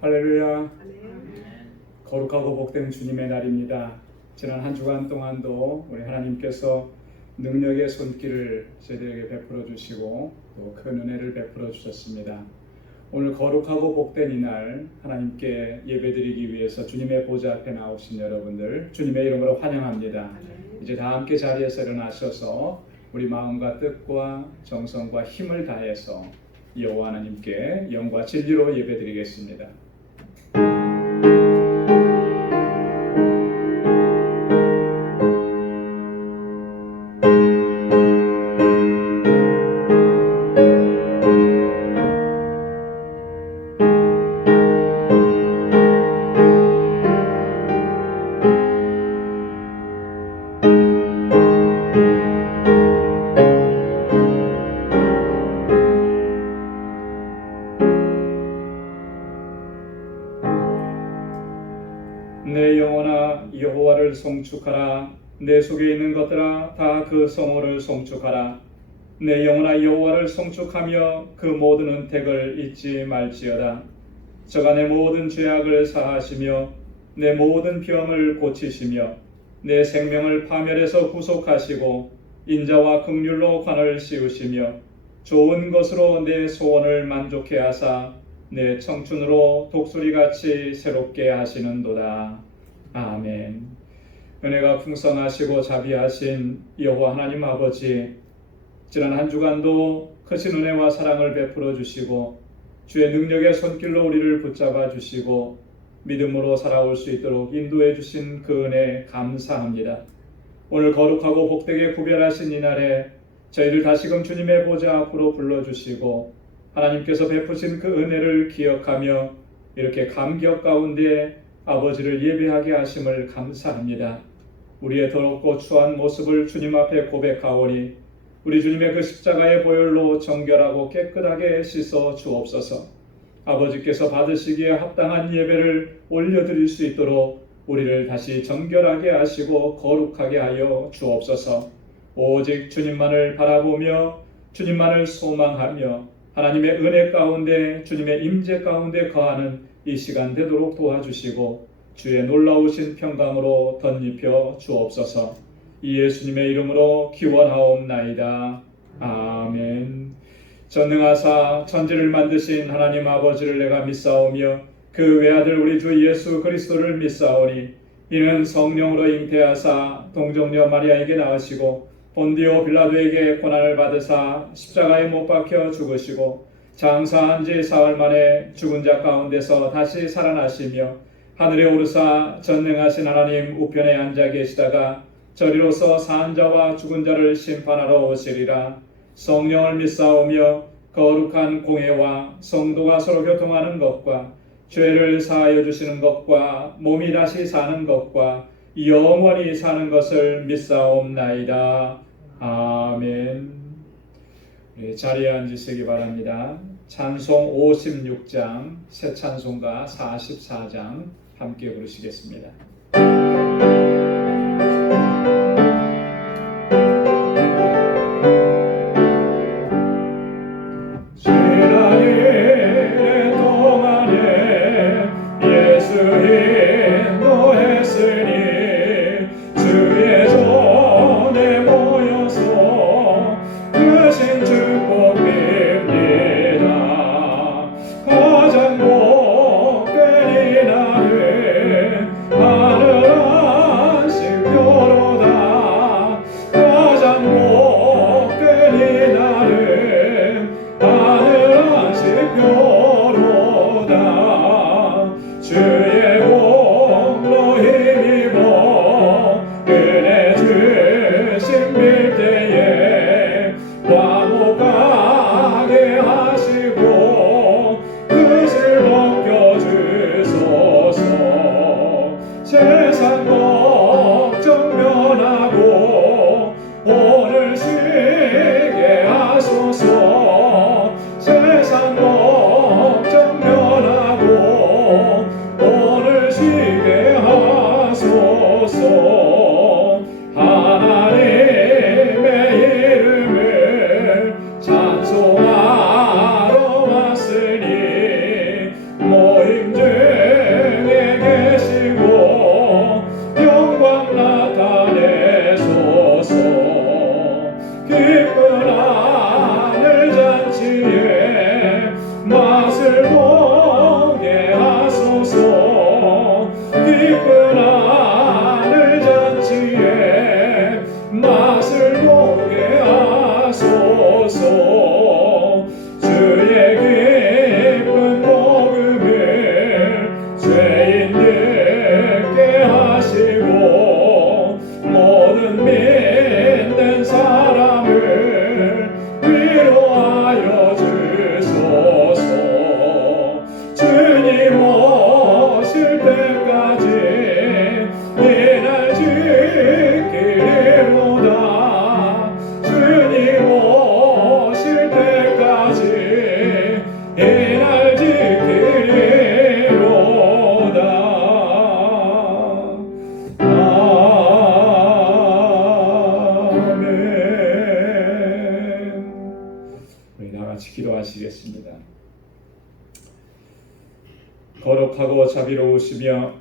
할렐루야. 거룩하고 복된 주님의 날입니다. 지난 한 주간 동안도 우리 하나님께서 능력의 손길을 저희들에게 베풀어 주시고 또 큰 은혜를 베풀어 주셨습니다. 오늘 거룩하고 복된 이날 하나님께 예배드리기 위해서 주님의 보좌 앞에 나오신 여러분들 주님의 이름으로 환영합니다. 이제 다 함께 자리에서 일어나셔서 우리 마음과 뜻과 정성과 힘을 다해서 여호와 하나님께 영과 진리로 예배드리겠습니다. 내 영혼아 여호와를 송축하라. 내 속에 있는 것들아 다 그 성호를 송축하라. 내 영혼아 여호와를 송축하며 그 모든 은택을 잊지 말지어다. 저가 내 모든 죄악을 사하시며 내 모든 병을 고치시며 내 생명을 파멸에서 구속하시고 인자와 긍휼로 관을 씌우시며 좋은 것으로 내 소원을 만족해 하사 내 청춘으로 독수리같이 새롭게 하시는도다. 아멘. 은혜가 풍성하시고 자비하신 여호와 하나님 아버지, 지난 한 주간도 크신 은혜와 사랑을 베풀어 주시고 주의 능력의 손길로 우리를 붙잡아 주시고 믿음으로 살아올 수 있도록 인도해 주신 그 은혜 감사합니다. 오늘 거룩하고 복되게 구별하신 이 날에 저희를 다시금 주님의 보좌 앞으로 불러주시고 하나님께서 베푸신 그 은혜를 기억하며 이렇게 감격 가운데 아버지를 예배하게 하심을 감사합니다. 우리의 더럽고 추한 모습을 주님 앞에 고백하오니 우리 주님의 그 십자가의 보혈로 정결하고 깨끗하게 씻어 주옵소서. 아버지께서 받으시기에 합당한 예배를 올려드릴 수 있도록 우리를 다시 정결하게 하시고 거룩하게 하여 주옵소서. 오직 주님만을 바라보며 주님만을 소망하며 하나님의 은혜 가운데 주님의 임재 가운데 거하는 이 시간 되도록 도와주시고 주의 놀라우신 평강으로 덧입혀 주옵소서. 이 예수님의 이름으로 기원하옵나이다. 아멘. 전능하사 천지를 만드신 하나님 아버지를 내가 믿사오며 그 외아들 우리 주 예수 그리스도를 믿사오니 이는 성령으로 잉태하사 동정녀 마리아에게 나으시고 본디오 빌라도에게 고난을 받으사 십자가에 못 박혀 죽으시고 장사한 지 사흘 만에 죽은 자 가운데서 다시 살아나시며 하늘에 오르사 전능하신 하나님 우편에 앉아 계시다가 저리로서 산 자와 죽은 자를 심판하러 오시리라. 성령을 믿사오며 거룩한 공회와 성도가 서로 교통하는 것과 죄를 사하여 주시는 것과 몸이 다시 사는 것과 영원히 사는 것을 믿사옵나이다. 아멘. 자리에 앉으시기 바랍니다. 찬송 56장, 새 찬송가 44장 함께 부르시겠습니다. 가장 복된 이 날은 하늘 맛을 보게 하소서. 깊은 하늘 잔치에 맛을 보게 하소서. 주의 깊은 복음을 죄인들께 하시고 모든 믿는 사람을 위로하여 주소서. 주님 오실 때까지 이 날 지키리로다. 주님 오실 때까지 이 날 지키리로다. 아멘. 우리 다 같이 기도하시겠습니다. 거룩하고 자비로우시며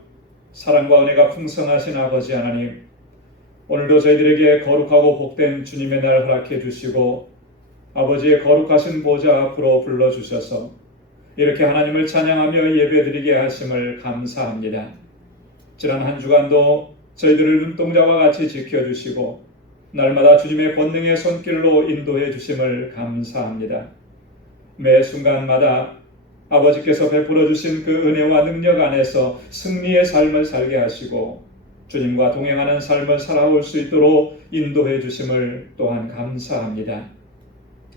사랑과 은혜가 풍성하신 아버지 하나님, 오늘도 저희들에게 거룩하고 복된 주님의 날 허락해 주시고 아버지의 거룩하신 보좌 앞으로 불러주셔서 이렇게 하나님을 찬양하며 예배드리게 하심을 감사합니다. 지난 한 주간도 저희들을 눈동자와 같이 지켜주시고 날마다 주님의 권능의 손길로 인도해 주심을 감사합니다. 매 순간마다 아버지께서 베풀어 주신 그 은혜와 능력 안에서 승리의 삶을 살게 하시고 주님과 동행하는 삶을 살아올 수 있도록 인도해 주심을 또한 감사합니다.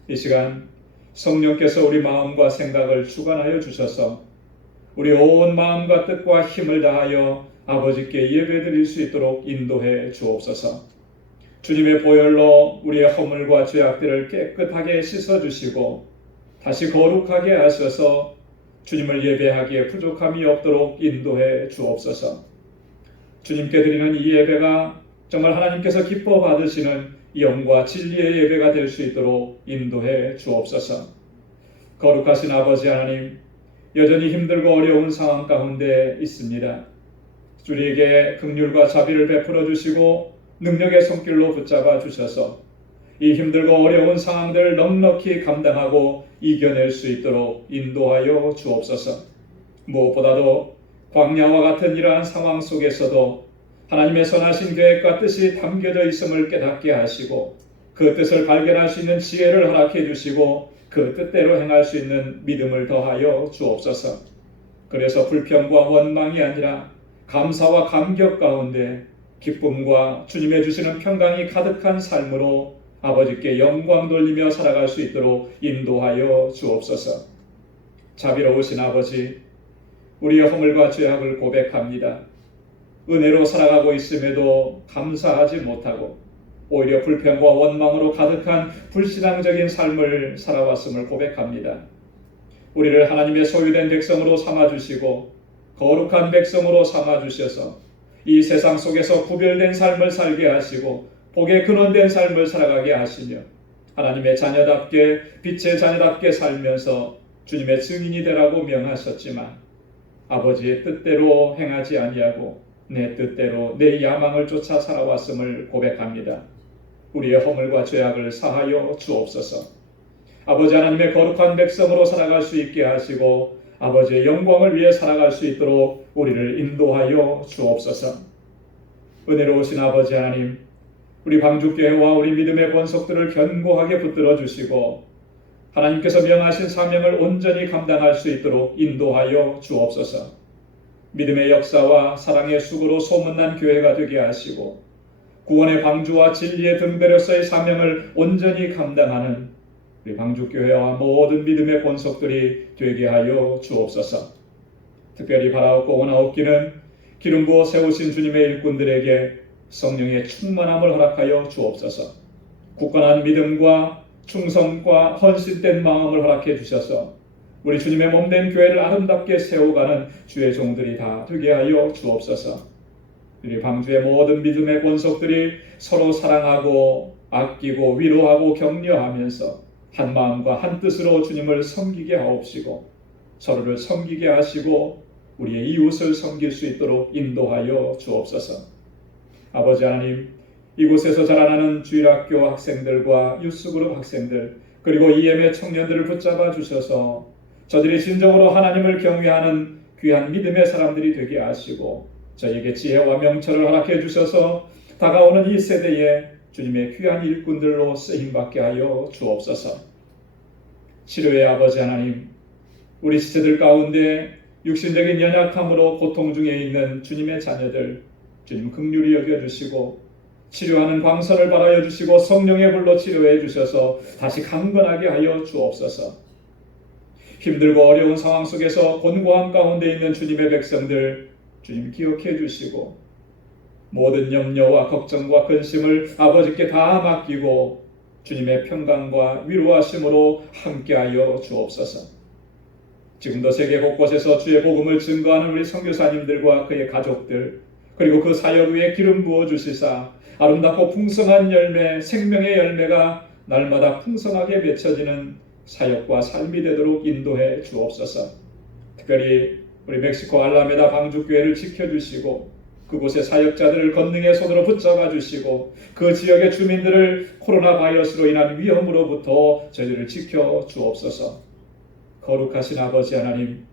이 시간 성령께서 우리 마음과 생각을 주관하여 주셔서 우리 온 마음과 뜻과 힘을 다하여 아버지께 예배드릴 수 있도록 인도해 주옵소서. 주님의 보혈로 우리의 허물과 죄악들을 깨끗하게 씻어주시고 다시 거룩하게 하셔서 주님을 예배하기에 부족함이 없도록 인도해 주옵소서. 주님께 드리는 이 예배가 정말 하나님께서 기뻐 받으시는 영과 진리의 예배가 될 수 있도록 인도해 주옵소서. 거룩하신 아버지 하나님, 여전히 힘들고 어려운 상황 가운데 있습니다. 우리에게 긍휼과 자비를 베풀어 주시고 능력의 손길로 붙잡아 주셔서 이 힘들고 어려운 상황들을 넉넉히 감당하고 이겨낼 수 있도록 인도하여 주옵소서. 무엇보다도 광야와 같은 이러한 상황 속에서도 하나님의 선하신 계획과 뜻이 담겨져 있음을 깨닫게 하시고 그 뜻을 발견할 수 있는 지혜를 허락해 주시고 그 뜻대로 행할 수 있는 믿음을 더하여 주옵소서. 그래서 불평과 원망이 아니라 감사와 감격 가운데 기쁨과 주님의 주시는 평강이 가득한 삶으로 아버지께 영광 돌리며 살아갈 수 있도록 인도하여 주옵소서. 자비로우신 아버지, 우리의 허물과 죄악을 고백합니다. 은혜로 살아가고 있음에도 감사하지 못하고 오히려 불평과 원망으로 가득한 불신앙적인 삶을 살아왔음을 고백합니다. 우리를 하나님의 소유된 백성으로 삼아주시고 거룩한 백성으로 삼아주셔서 이 세상 속에서 구별된 삶을 살게 하시고 복의 근원된 삶을 살아가게 하시며 하나님의 자녀답게 빛의 자녀답게 살면서 주님의 증인이 되라고 명하셨지만 아버지의 뜻대로 행하지 아니하고 내 뜻대로 내 야망을 쫓아 살아왔음을 고백합니다. 우리의 허물과 죄악을 사하여 주옵소서. 아버지 하나님의 거룩한 백성으로 살아갈 수 있게 하시고 아버지의 영광을 위해 살아갈 수 있도록 우리를 인도하여 주옵소서. 은혜로우신 아버지 하나님, 우리 방주교회와 우리 믿음의 권속들을 견고하게 붙들어 주시고 하나님께서 명하신 사명을 온전히 감당할 수 있도록 인도하여 주옵소서. 믿음의 역사와 사랑의 수고로 소문난 교회가 되게 하시고 구원의 방주와 진리의 등대로서의 사명을 온전히 감당하는 우리 방주교회와 모든 믿음의 권속들이 되게 하여 주옵소서. 특별히 바라옵고 원하옵기는 기름 부어 세우신 주님의 일꾼들에게 성령의 충만함을 허락하여 주옵소서. 굳건한 믿음과 충성과 헌신된 마음을 허락해 주셔서 우리 주님의 몸된 교회를 아름답게 세워가는 주의 종들이 다 되게 하여 주옵소서. 우리 방주의 모든 믿음의 권속들이 서로 사랑하고 아끼고 위로하고 격려하면서 한 마음과 한 뜻으로 주님을 섬기게 하옵시고 서로를 섬기게 하시고 우리의 이웃을 섬길 수 있도록 인도하여 주옵소서. 아버지 하나님, 이곳에서 자라나는 주일학교 학생들과 유스그룹 학생들 그리고 EM의 청년들을 붙잡아 주셔서 저들이 진정으로 하나님을 경외하는 귀한 믿음의 사람들이 되게 하시고 저에게 지혜와 명철을 허락해 주셔서 다가오는 이 세대에 주님의 귀한 일꾼들로 쓰임받게 하여 주옵소서. 치료의 아버지 하나님, 우리 지체들 가운데 육신적인 연약함으로 고통 중에 있는 주님의 자녀들, 주님 긍휼히 여겨주시고 치료하는 광선을 발하여 주시고 성령의 불로 치료해 주셔서 다시 강건하게 하여 주옵소서. 힘들고 어려운 상황 속에서 곤고함 가운데 있는 주님의 백성들 주님 기억해 주시고 모든 염려와 걱정과 근심을 아버지께 다 맡기고 주님의 평강과 위로하심으로 함께하여 주옵소서. 지금도 세계 곳곳에서 주의 복음을 증거하는 우리 선교사님들과 그의 가족들 그리고 그 사역 위에 기름 부어 주시사 아름답고 풍성한 열매, 생명의 열매가 날마다 풍성하게 맺혀지는 사역과 삶이 되도록 인도해 주옵소서. 특별히 우리 멕시코 알라메다 방주교회를 지켜주시고 그곳의 사역자들을 권능의 손으로 붙잡아 주시고 그 지역의 주민들을 코로나 바이러스로 인한 위험으로부터 저희들을 지켜 주옵소서. 거룩하신 아버지 하나님,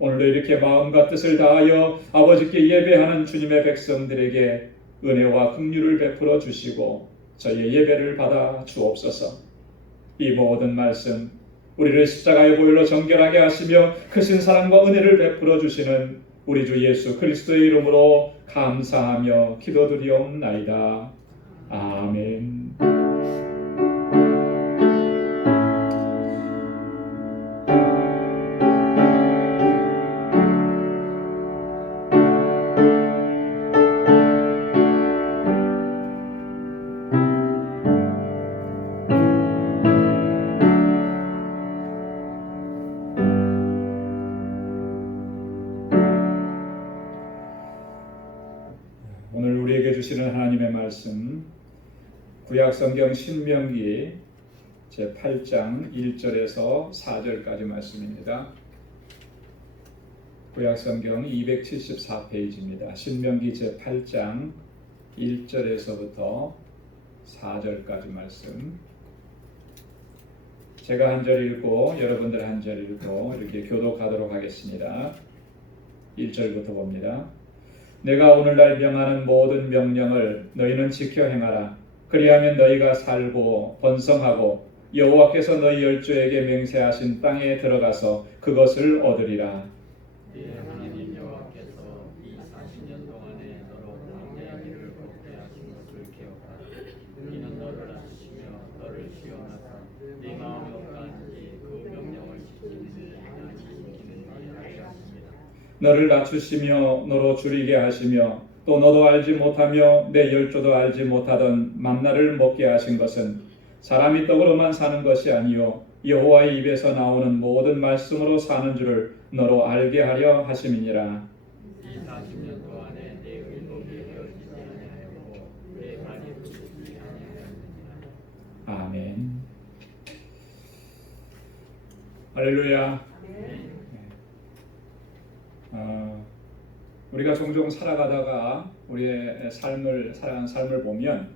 오늘도 이렇게 마음과 뜻을 다하여 아버지께 예배하는 주님의 백성들에게 은혜와 긍휼을 베풀어 주시고 저희의 예배를 받아 주옵소서. 이 모든 말씀 우리를 십자가의 보혈로 정결하게 하시며 크신 사랑과 은혜를 베풀어 주시는 우리 주 예수 그리스도의 이름으로 감사하며 기도드리옵나이다. 아멘. 오늘 우리에게 주시는 하나님의 말씀 구약성경 신명기 제8장 1절에서 4절까지 말씀입니다. 구약성경 274페이지입니다. 신명기 제8장 1절에서부터 4절까지 말씀. 제가 한 절 읽고 여러분들 한 절 읽고 이렇게 교독하도록 하겠습니다. 1절부터 봅니다. 내가 오늘날 명하는 모든 명령을 너희는 지켜 행하라. 그리하면 너희가 살고 번성하고 여호와께서 너희 열조에게 맹세하신 땅에 들어가서 그것을 얻으리라. 하나님 여호와께서 이 40년 동안에 너로 광야의 길을 걷게 하신 것을 기억하라. 이는 너를 낮추시며 너를 시험하사 네 마음이 어떠한지 그 명령을 지키는지 아니 지키는지 알게 하십니다. 너를 낮추시며 너로 줄이게 하시며 또 너도 알지 못하며 내 열조도 알지 못하던 만나를 먹게 하신 것은 사람이 떡으로만 사는 것이 아니요 여호와의 입에서 나오는 모든 말씀으로 사는 줄을 너로 알게 하려 하심이니라. 이 40년 동안에 내 의복이 헤어지지 아니하였고 내 발이 붙이지 아니하였느니라. 아멘. 할렐루야. 우리가 종종 살아가다가 우리의 살아가는 삶을 보면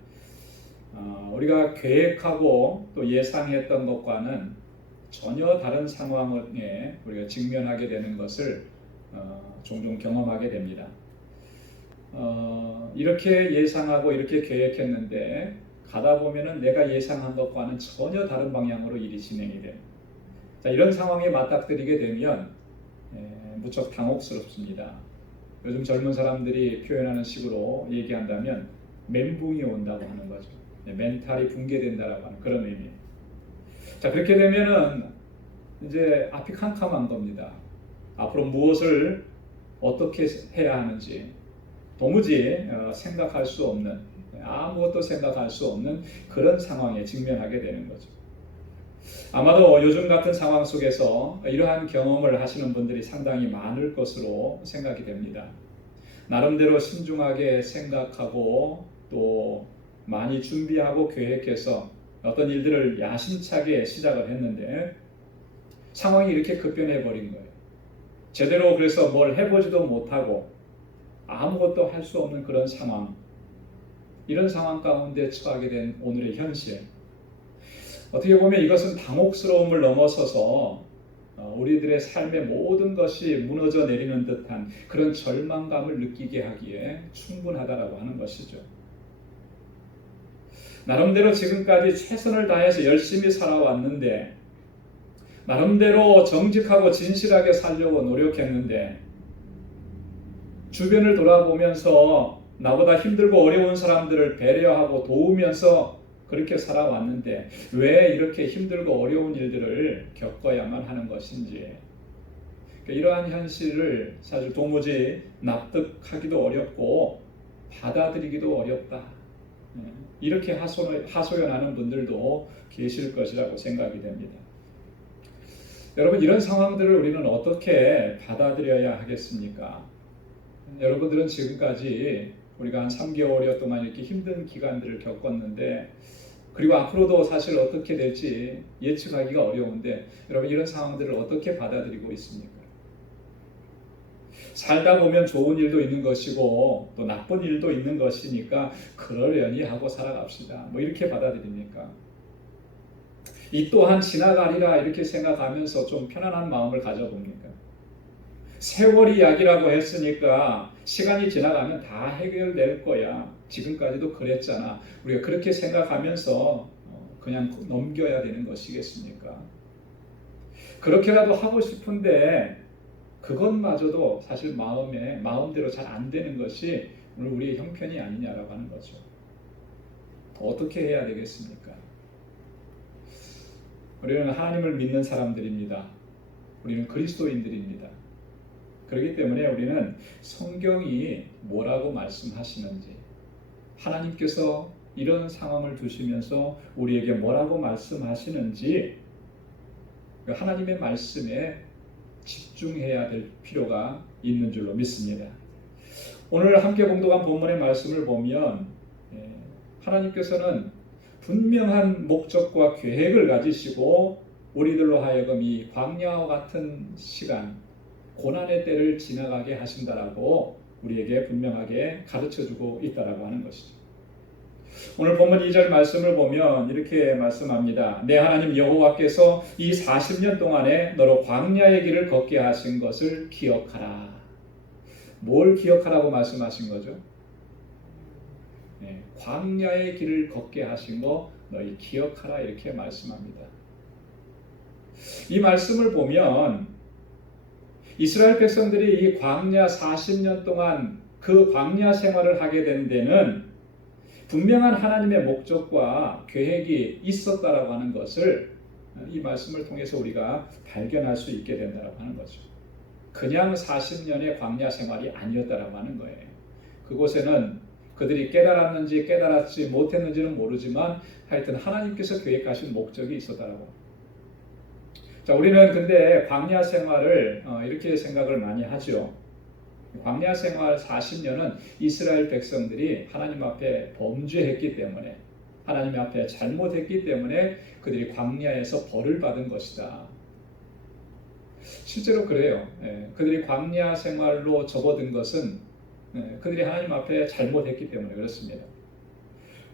우리가 계획하고 또 예상했던 것과는 전혀 다른 상황에 우리가 직면하게 되는 것을 종종 경험하게 됩니다. 이렇게 예상하고 이렇게 계획했는데 가다 보면은 내가 예상한 것과는 전혀 다른 방향으로 일이 진행이 돼요. 자, 이런 상황에 맞닥뜨리게 되면 무척 당혹스럽습니다. 요즘 젊은 사람들이 표현하는 식으로 얘기한다면 멘붕이 온다고 하는 거죠. 멘탈이 붕괴된다라고 하는 그런 의미예요. 자, 그렇게 되면은 이제 앞이 캄캄한 겁니다. 앞으로 무엇을 어떻게 해야 하는지 도무지 생각할 수 없는, 아무것도 생각할 수 없는 그런 상황에 직면하게 되는 거죠. 아마도 요즘 같은 상황 속에서 이러한 경험을 하시는 분들이 상당히 많을 것으로 생각이 됩니다. 나름대로 신중하게 생각하고 또 많이 준비하고 계획해서 어떤 일들을 야심차게 시작을 했는데 상황이 이렇게 급변해 버린 거예요. 제대로 그래서 뭘 해보지도 못하고 아무것도 할 수 없는 그런 상황, 이런 상황 가운데 처하게 된 오늘의 현실. 어떻게 보면 이것은 당혹스러움을 넘어서서 우리들의 삶의 모든 것이 무너져 내리는 듯한 그런 절망감을 느끼게 하기에 충분하다라고 하는 것이죠. 나름대로 지금까지 최선을 다해서 열심히 살아왔는데, 나름대로 정직하고 진실하게 살려고 노력했는데, 주변을 돌아보면서 나보다 힘들고 어려운 사람들을 배려하고 도우면서 그렇게 살아왔는데 왜 이렇게 힘들고 어려운 일들을 겪어야만 하는 것인지, 이러한 현실을 사실 도무지 납득하기도 어렵고 받아들이기도 어렵다, 이렇게 하소연하는 분들도 계실 것이라고 생각이 됩니다. 여러분, 이런 상황들을 우리는 어떻게 받아들여야 하겠습니까? 여러분들은 지금까지 우리가 한 3개월여 동안 이렇게 힘든 기간들을 겪었는데, 그리고 앞으로도 사실 어떻게 될지 예측하기가 어려운데, 여러분 이런 상황들을 어떻게 받아들이고 있습니까? 살다 보면 좋은 일도 있는 것이고 또 나쁜 일도 있는 것이니까 그러려니 하고 살아갑시다, 뭐 이렇게 받아들입니까? 이 또한 지나가리라 이렇게 생각하면서 좀 편안한 마음을 가져봅니까? 세월이 약이라고 했으니까 시간이 지나가면 다 해결될 거야, 지금까지도 그랬잖아, 우리가 그렇게 생각하면서 그냥 넘겨야 되는 것이겠습니까? 그렇게라도 하고 싶은데 그것마저도 사실 마음대로 잘 안 되는 것이 오늘 우리의 형편이 아니냐라고 하는 거죠. 어떻게 해야 되겠습니까? 우리는 하나님을 믿는 사람들입니다. 우리는 그리스도인들입니다. 그렇기 때문에 우리는 성경이 뭐라고 말씀하시는지, 하나님께서 이런 상황을 두시면서 우리에게 뭐라고 말씀하시는지 하나님의 말씀에 집중해야 될 필요가 있는 줄로 믿습니다. 오늘 함께 공독한 본문의 말씀을 보면 하나님께서는 분명한 목적과 계획을 가지시고 우리들로 하여금 이 광야와 같은 시간, 고난의 때를 지나가게 하신다라고 우리에게 분명하게 가르쳐주고 있다라고 하는 것이죠. 오늘 본문 2절 말씀을 보면 이렇게 말씀합니다. 내 하나님 여호와께서 이 40년 동안에 너로 광야의 길을 걷게 하신 것을 기억하라. 뭘 기억하라고 말씀하신 거죠? 광야의 길을 걷게 하신 거 너희 기억하라, 이렇게 말씀합니다. 이 말씀을 보면 이스라엘 백성들이 이 광야 40년 동안 그 광야 생활을 하게 된 데는 분명한 하나님의 목적과 계획이 있었다라고 하는 것을 이 말씀을 통해서 우리가 발견할 수 있게 된다라고 하는 거죠. 그냥 40년의 광야 생활이 아니었다라고 하는 거예요. 그곳에는 그들이 깨달았는지 깨달았지 못했는지는 모르지만 하여튼 하나님께서 계획하신 목적이 있었다라고. 자, 우리는 근데 광야 생활을 이렇게 생각을 많이 하죠. 광야 생활 40년은 이스라엘 백성들이 하나님 앞에 범죄했기 때문에, 하나님 앞에 잘못했기 때문에 그들이 광야에서 벌을 받은 것이다. 실제로 그래요. 그들이 광야 생활로 접어든 것은 그들이 하나님 앞에 잘못했기 때문에 그렇습니다.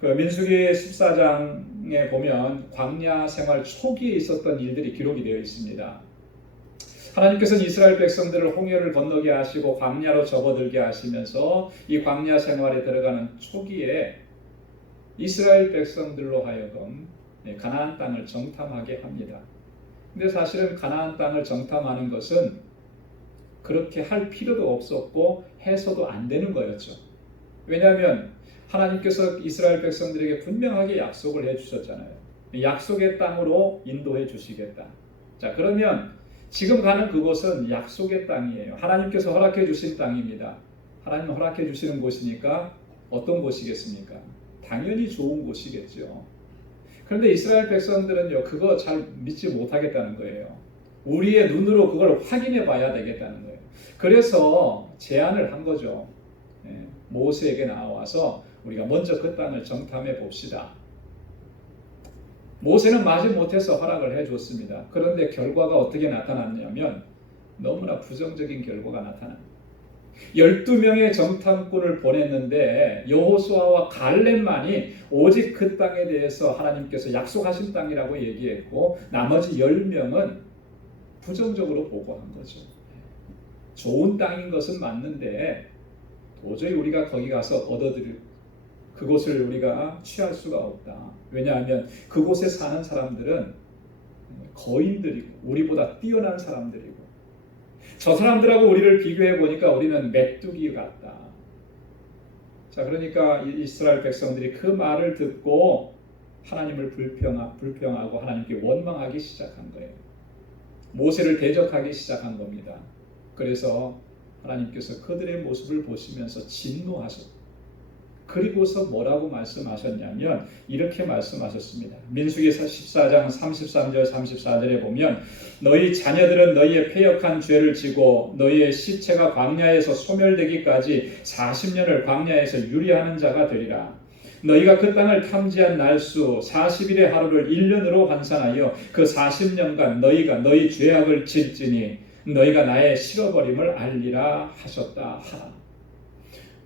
그 민수기 14장에 보면 광야 생활 초기에 있었던 일들이 기록이 되어 있습니다. 하나님께서는 이스라엘 백성들을 홍해를 건너게 하시고 광야로 접어들게 하시면서 이 광야 생활에 들어가는 초기에 이스라엘 백성들로 하여금 가나안 땅을 정탐하게 합니다. 근데 사실은 가나안 땅을 정탐하는 것은 그렇게 할 필요도 없었고 해서도 안 되는 거였죠. 왜냐하면 하나님께서 이스라엘 백성들에게 분명하게 약속을 해주셨잖아요. 약속의 땅으로 인도해 주시겠다. 자, 그러면 지금 가는 그곳은 약속의 땅이에요. 하나님께서 허락해 주신 땅입니다. 하나님 허락해 주시는 곳이니까 어떤 곳이겠습니까? 당연히 좋은 곳이겠죠. 그런데 이스라엘 백성들은요, 그거 잘 믿지 못하겠다는 거예요. 우리의 눈으로 그걸 확인해 봐야 되겠다는 거예요. 그래서 제안을 한 거죠. 모세에게 나와서 우리가 먼저 그 땅을 정탐해 봅시다. 모세는 마지못해서 허락을 해줬습니다. 그런데 결과가 어떻게 나타났냐면 너무나 부정적인 결과가 나타납니다. 12명의 정탐꾼을 보냈는데 여호수아와 갈렙만이 오직 그 땅에 대해서 하나님께서 약속하신 땅이라고 얘기했고 나머지 10명은 부정적으로 보고 한 거죠. 좋은 땅인 것은 맞는데 도저히 우리가 거기 가서 얻어들일 그곳을 우리가 취할 수가 없다. 왜냐하면 그곳에 사는 사람들은 거인들이고 우리보다 뛰어난 사람들이고 저 사람들하고 우리를 비교해 보니까 우리는 메뚜기 같다. 자, 그러니까 이스라엘 백성들이 그 말을 듣고 하나님을 불평하고 하나님께 원망하기 시작한 거예요. 모세를 대적하기 시작한 겁니다. 그래서 하나님께서 그들의 모습을 보시면서 진노하셨다. 그리고서 뭐라고 말씀하셨냐면 이렇게 말씀하셨습니다. 민수기 14장 33절 34절에 보면 너희 자녀들은 너희의 패역한 죄를 지고 너희의 시체가 광야에서 소멸되기까지 40년을 광야에서 유리하는 자가 되리라. 너희가 그 땅을 탐지한 날수 40일의 하루를 1년으로 환산하여 그 40년간 너희가 너희 죄악을 질지니 너희가 나의 실어버림을 알리라 하셨다 하라.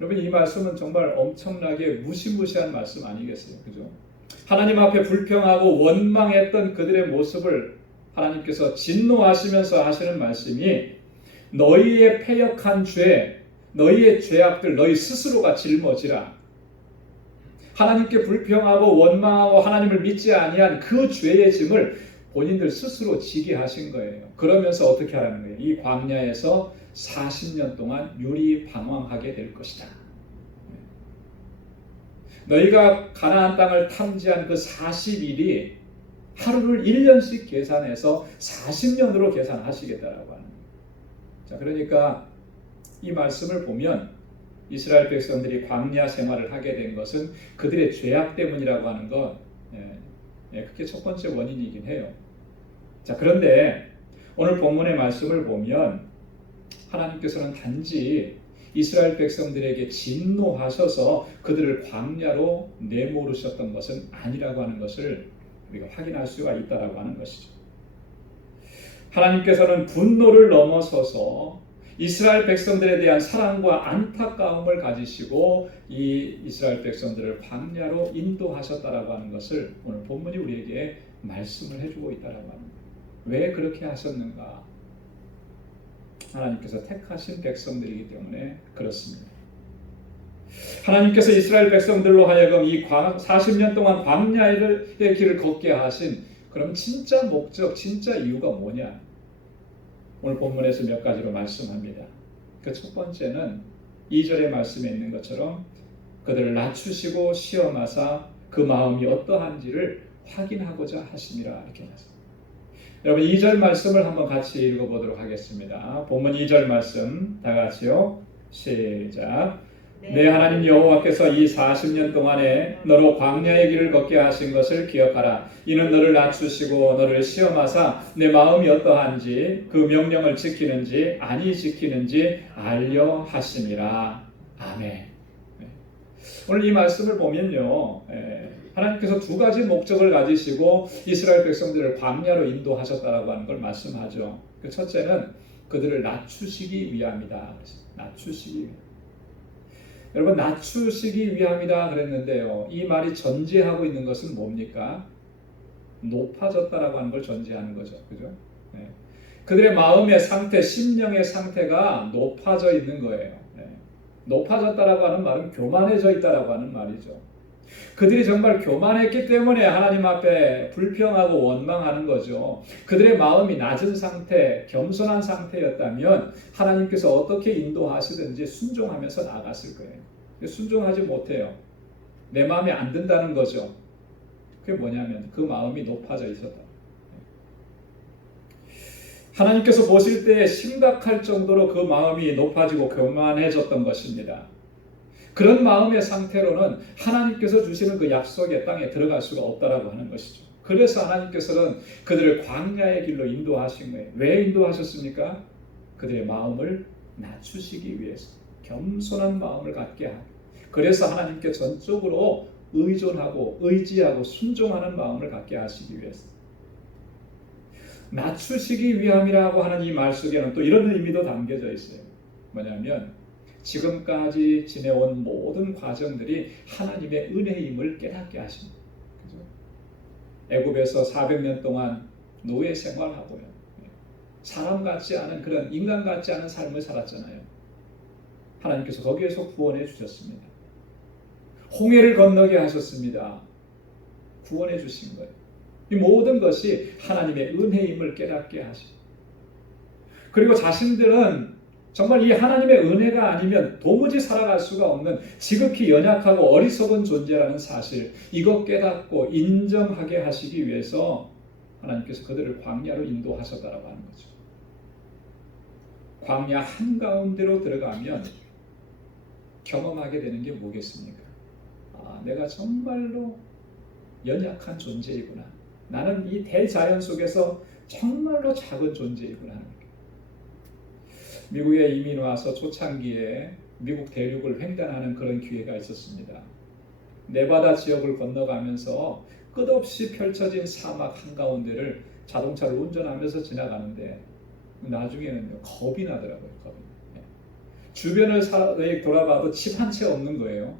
여러분, 이 말씀은 정말 엄청나게 무시무시한 말씀 아니겠어요? 그죠? 하나님 앞에 불평하고 원망했던 그들의 모습을 하나님께서 진노하시면서 하시는 말씀이 너희의 패역한 죄, 너희의 죄악들 너희 스스로가 짊어지라. 하나님께 불평하고 원망하고 하나님을 믿지 아니한 그 죄의 짐을 본인들 스스로 지게 하신 거예요. 그러면서 어떻게 하라는 거예요? 이 광야에서 40년 동안 유리방황하게 될 것이다. 너희가 가나안 땅을 탐지한 그 40일이 하루를 1년씩 계산해서 40년으로 계산하시겠다라고 하는 거예요. 자, 그러니까 이 말씀을 보면 이스라엘 백성들이 광야 생활을 하게 된 것은 그들의 죄악 때문이라고 하는 것, 그게 첫 번째 원인이긴 해요. 자, 그런데 오늘 본문의 말씀을 보면 하나님께서는 단지 이스라엘 백성들에게 진노하셔서 그들을 광야로 내모르셨던 것은 아니라고 하는 것을 우리가 확인할 수가 있다라고 하는 것이죠. 하나님께서는 분노를 넘어서서 이스라엘 백성들에 대한 사랑과 안타까움을 가지시고 이 이스라엘 백성들을 광야로 인도하셨다라고 하는 것을 오늘 본문이 우리에게 말씀을 해주고 있다라고 하는 거예요. 왜 그렇게 하셨는가? 하나님께서 택하신 백성들이기 때문에 그렇습니다. 하나님께서 이스라엘 백성들로 하여금 이 40년 동안 광야의 길을 걷게 하신 그럼 진짜 목적, 진짜 이유가 뭐냐? 오늘 본문에서 몇 가지로 말씀합니다. 그 첫 번째는 2절의 말씀에 있는 것처럼 그들을 낮추시고 시험하사 그 마음이 어떠한지를 확인하고자 하심이라 이렇게 말씀합니다. 여러분 2절 말씀을 한번 같이 읽어보도록 하겠습니다. 본문 2절 말씀 다 같이요. 시작. 내 하나님 여호와께서 이 40년 동안에 너로 광야의 길을 걷게 하신 것을 기억하라. 이는 너를 낮추시고 너를 시험하사 내 마음이 어떠한지 그 명령을 지키는지 아니 지키는지 알려 하심이라. 아멘. 오늘 이 말씀을 보면요, 하나님께서 두 가지 목적을 가지시고 이스라엘 백성들을 광야로 인도하셨다라고 하는 걸 말씀하죠. 그 첫째는 그들을 낮추시기 위함이다. 낮추시기 위함. 여러분, 낮추시기 위함이다 그랬는데요, 이 말이 전제하고 있는 것은 뭡니까? 높아졌다라고 하는 걸 전제하는 거죠. 그죠? 그들의 마음의 상태, 심령의 상태가 높아져 있는 거예요. 높아졌다라고 하는 말은 교만해져 있다라고 하는 말이죠. 그들이 정말 교만했기 때문에 하나님 앞에 불평하고 원망하는 거죠. 그들의 마음이 낮은 상태, 겸손한 상태였다면 하나님께서 어떻게 인도하시든지 순종하면서 나아갔을 거예요. 순종하지 못해요. 내 마음에 안 든다는 거죠. 그게 뭐냐면 그 마음이 높아져 있었다. 하나님께서 보실 때 심각할 정도로 그 마음이 높아지고 교만해졌던 것입니다. 그런 마음의 상태로는 하나님께서 주시는 그 약속의 땅에 들어갈 수가 없다라고 하는 것이죠. 그래서 하나님께서는 그들을 광야의 길로 인도하신 거예요. 왜 인도하셨습니까? 그들의 마음을 낮추시기 위해서, 겸손한 마음을 갖게 하고, 그래서 하나님께 전적으로 의존하고 의지하고 순종하는 마음을 갖게 하시기 위해서. 낮추시기 위함이라고 하는 이 말 속에는 또 이런 의미도 담겨져 있어요. 뭐냐면 지금까지 지내온 모든 과정들이 하나님의 은혜임을 깨닫게 하십니다. 그죠? 애굽에서 400년 동안 노예 생활하고요. 사람 같지 않은 그런 인간 같지 않은 삶을 살았잖아요. 하나님께서 거기에서 구원해 주셨습니다. 홍해를 건너게 하셨습니다. 구원해 주신 거예요. 이 모든 것이 하나님의 은혜임을 깨닫게 하시고, 그리고 자신들은 정말 이 하나님의 은혜가 아니면 도무지 살아갈 수가 없는 지극히 연약하고 어리석은 존재라는 사실, 이것 깨닫고 인정하게 하시기 위해서 하나님께서 그들을 광야로 인도하셨다라고 하는 거죠. 광야 한가운데로 들어가면 경험하게 되는 게 뭐겠습니까? 내가 정말로 연약한 존재이구나. 나는 이 대자연 속에서 정말로 작은 존재이구나. 미국에 이민 와서 초창기에 미국 대륙을 횡단하는 그런 기회가 있었습니다. 네바다 지역을 건너가면서 끝없이 펼쳐진 사막 한가운데를 자동차를 운전하면서 지나가는데 나중에는 겁이 나더라고요. 겁이. 주변을 돌아봐도 집 한 채 없는 거예요.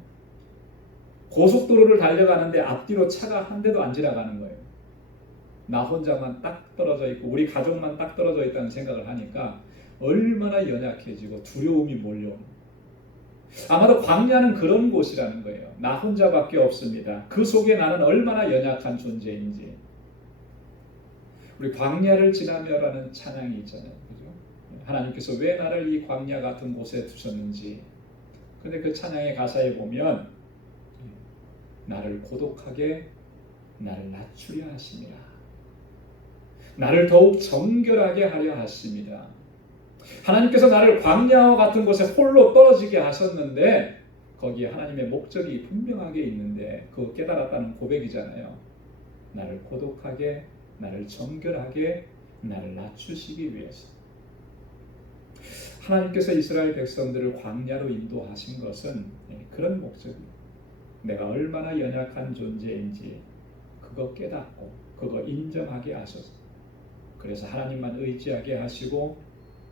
고속도로를 달려가는데 앞뒤로 차가 한 대도 안 지나가는 거예요. 나 혼자만 딱 떨어져 있고 우리 가족만 딱 떨어져 있다는 생각을 하니까 얼마나 연약해지고 두려움이 몰려오는. 아마도 광야는 그런 곳이라는 거예요. 나 혼자밖에 없습니다. 그 속에 나는 얼마나 연약한 존재인지. 우리 광야를 지나며라는 찬양이 있잖아요. 그죠? 하나님께서 왜 나를 이 광야 같은 곳에 두셨는지. 근데 그 찬양의 가사에 보면 나를 고독하게 나를 낮추려 하십니다. 나를 더욱 정결하게 하려 하십니다. 하나님께서 나를 광야와 같은 곳에 홀로 떨어지게 하셨는데 거기에 하나님의 목적이 분명하게 있는데 그거 깨달았다는 고백이잖아요. 나를 고독하게, 나를 정결하게, 나를 낮추시기 위해서. 하나님께서 이스라엘 백성들을 광야로 인도하신 것은 그런 목적이에요. 내가 얼마나 연약한 존재인지 그거 깨닫고 그거 인정하게 하셔서, 그래서 하나님만 의지하게 하시고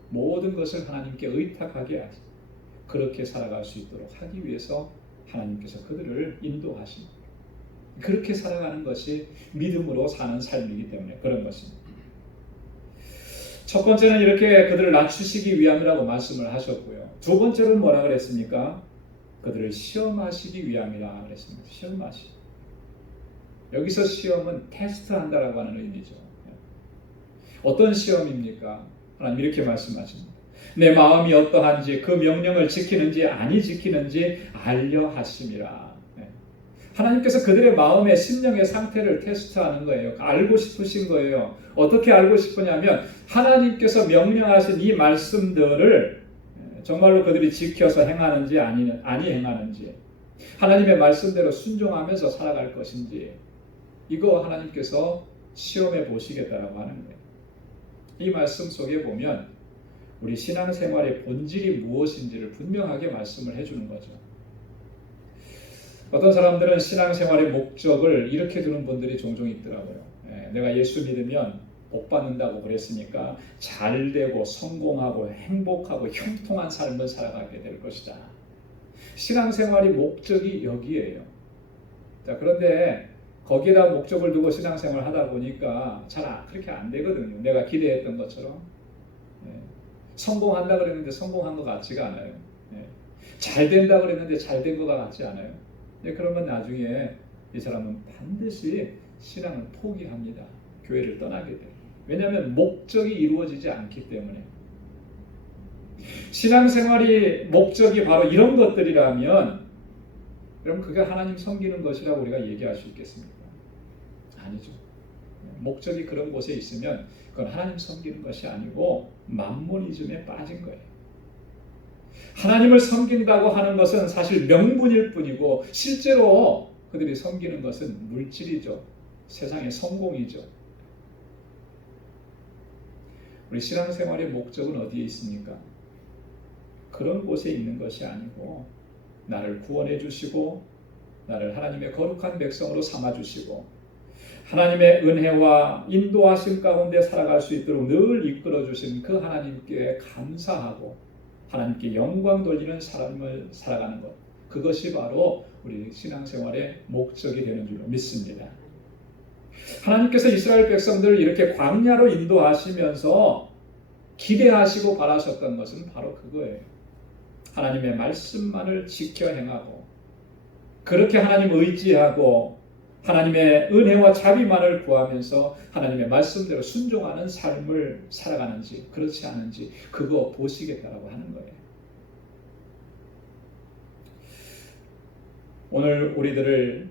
모든 것을 하나님께 의탁하게 하시고 그렇게 살아갈 수 있도록 하기 위해서 하나님께서 그들을 인도하십니다. 그렇게 살아가는 것이 믿음으로 사는 삶이기 때문에 그런 것입니다. 첫 번째는 이렇게 그들을 낮추시기 위함이라고 말씀을 하셨고요. 두 번째는 뭐라 그랬습니까? 그들을 시험하시기 위함이라 그랬습니다. 시험하시기. 여기서 시험은 테스트한다라고 하는 의미죠. 어떤 시험입니까? 하나님 이렇게 말씀하십니다. 내 마음이 어떠한지 그 명령을 지키는지 아니 지키는지 알려 하심이라. 하나님께서 그들의 마음의 심령의 상태를 테스트하는 거예요. 알고 싶으신 거예요. 어떻게 알고 싶으냐면 하나님께서 명령하신 이 말씀들을 정말로 그들이 지켜서 행하는지 아니 행하는지, 하나님의 말씀대로 순종하면서 살아갈 것인지, 이거 하나님께서 시험해 보시겠다라고 하는 거예요. 이 말씀 속에 보면 우리 신앙생활의 본질이 무엇인지를 분명하게 말씀을 해주는 거죠. 어떤 사람들은 신앙생활의 목적을 이렇게 두는 분들이 종종 있더라고요. 내가 예수 믿으면 복 받는다고 그랬으니까 잘 되고 성공하고 행복하고 형통한 삶을 살아가게 될 것이다. 신앙생활의 목적이 여기에요. 자, 그런데 거기에다 목적을 두고 신앙생활을 하다 보니까 잘 그렇게 안 되거든요. 내가 기대했던 것처럼. 성공한다 그랬는데 성공한 것 같지가 않아요. 잘 된다 그랬는데 잘 된 것 같지 않아요. 그러면 나중에 이 사람은 반드시 신앙을 포기합니다. 교회를 떠나게 돼요. 왜냐하면 목적이 이루어지지 않기 때문에. 신앙생활이 목적이 바로 이런 것들이라면 그럼 그게 하나님 섬기는 것이라고 우리가 얘기할 수 있겠습니까? 아니죠. 목적이 그런 곳에 있으면 그건 하나님 섬기는 것이 아니고 맘모니즘에 빠진 거예요. 하나님을 섬긴다고 하는 것은 사실 명분일 뿐이고 실제로 그들이 섬기는 것은 물질이죠. 세상의 성공이죠. 우리 신앙생활의 목적은 어디에 있습니까? 그런 곳에 있는 것이 아니고 나를 구원해 주시고 나를 하나님의 거룩한 백성으로 삼아 주시고 하나님의 은혜와 인도하심 가운데 살아갈 수 있도록 늘 이끌어 주신 그 하나님께 감사하고 하나님께 영광 돌리는 삶을 살아가는 것, 그것이 바로 우리 신앙생활의 목적이 되는 줄로 믿습니다. 하나님께서 이스라엘 백성들을 이렇게 광야로 인도하시면서 기대하시고 바라셨던 것은 바로 그거예요. 하나님의 말씀만을 지켜 행하고 그렇게 하나님 의지하고 하나님의 은혜와 자비만을 구하면서 하나님의 말씀대로 순종하는 삶을 살아가는지 그렇지 않은지 그거 보시겠다라고 하는 거예요. 오늘 우리들을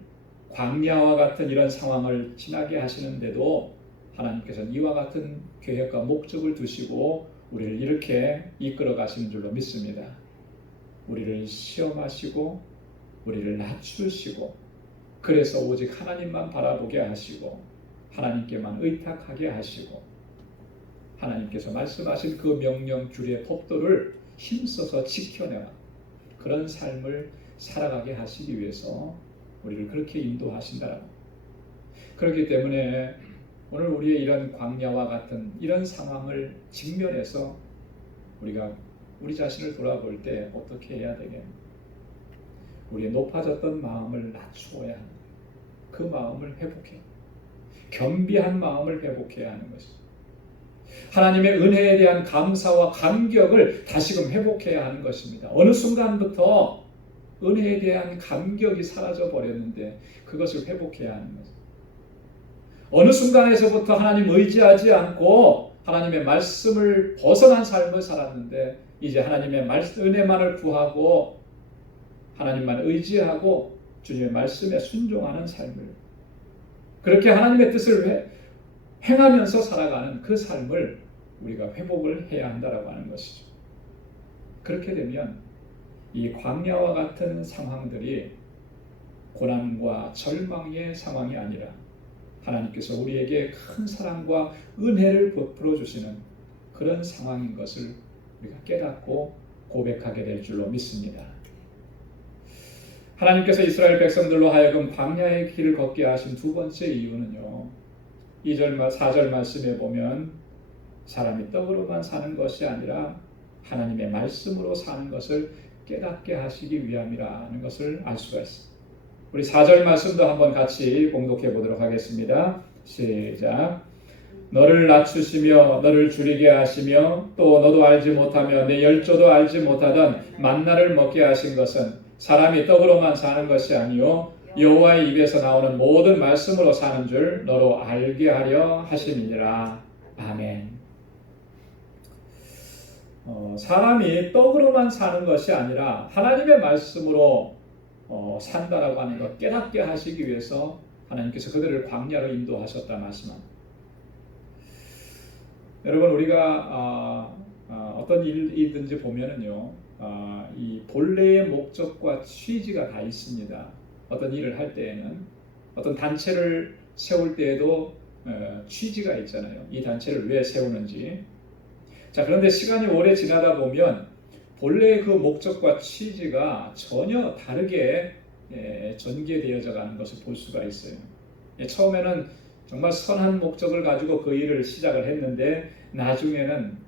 광야와 같은 이런 상황을 지나게 하시는데도 하나님께서는 이와 같은 계획과 목적을 두시고 우리를 이렇게 이끌어 가시는 줄로 믿습니다. 우리를 시험하시고 우리를 낮추시고 그래서 오직 하나님만 바라보게 하시고 하나님께만 의탁하게 하시고 하나님께서 말씀하신 그 명령 규례 법도를 힘써서 지켜내는 그런 삶을 살아가게 하시기 위해서 우리를 그렇게 인도하신다라고. 그렇기 때문에 오늘 우리의 이런 광야와 같은 이런 상황을 직면해서 우리가 우리 자신을 돌아볼 때 어떻게 해야 되겠는가? 우리의 높아졌던 마음을 낮추어야 하는 거예요. 그 마음을 회복해야 겸비한 마음을 회복해야 하는 것이죠. 하나님의 은혜에 대한 감사와 감격을 다시금 회복해야 하는 것입니다. 어느 순간부터 은혜에 대한 감격이 사라져 버렸는데 그것을 회복해야 하는 것입니다. 어느 순간에서부터 하나님 의지하지 않고 하나님의 말씀을 벗어난 삶을 살았는데 이제 하나님의 은혜만을 구하고 하나님만 의지하고 주님의 말씀에 순종하는 삶을 그렇게 하나님의 뜻을 행하면서 살아가는 그 삶을 우리가 회복을 해야 한다라고 하는 것이죠. 그렇게 되면 이 광야와 같은 상황들이 고난과 절망의 상황이 아니라 하나님께서 우리에게 큰 사랑과 은혜를 베풀어 주시는 그런 상황인 것을 우리가 깨닫고 고백하게 될 줄로 믿습니다. 하나님께서 이스라엘 백성들로 하여금 광야의 길을 걷게 하신 두 번째 이유는요. 2절, 4절 말씀에 보면 사람이 떡으로만 사는 것이 아니라 하나님의 말씀으로 사는 것을 깨닫게 하시기 위함이라는 것을 알 수가 있습니다. 우리 4절 말씀도 한번 같이 봉독해 보도록 하겠습니다. 시작. 너를 낮추시며 너를 줄이게 하시며 또 너도 알지 못하며 내 열조도 알지 못하던 만나를 먹게 하신 것은 사람이 떡으로만 사는 것이 아니요 여호와의 입에서 나오는 모든 말씀으로 사는 줄 너로 알게 하려 하심이니라. 아멘. 사람이 떡으로만 사는 것이 아니라 하나님의 말씀으로 산다라고 하는 것 깨닫게 하시기 위해서 하나님께서 그들을 광야로 인도하셨다 말씀합니다. 여러분 우리가 어떤 일이든지 보면은요 이 본래의 목적과 취지가 다 있습니다. 어떤 일을 할 때에는 어떤 단체를 세울 때에도 취지가 있잖아요. 이 단체를 왜 세우는지. 자, 그런데 시간이 오래 지나다 보면 본래의 그 목적과 취지가 전혀 다르게 전개되어져 가는 것을 볼 수가 있어요. 처음에는 정말 선한 목적을 가지고 그 일을 시작을 했는데 나중에는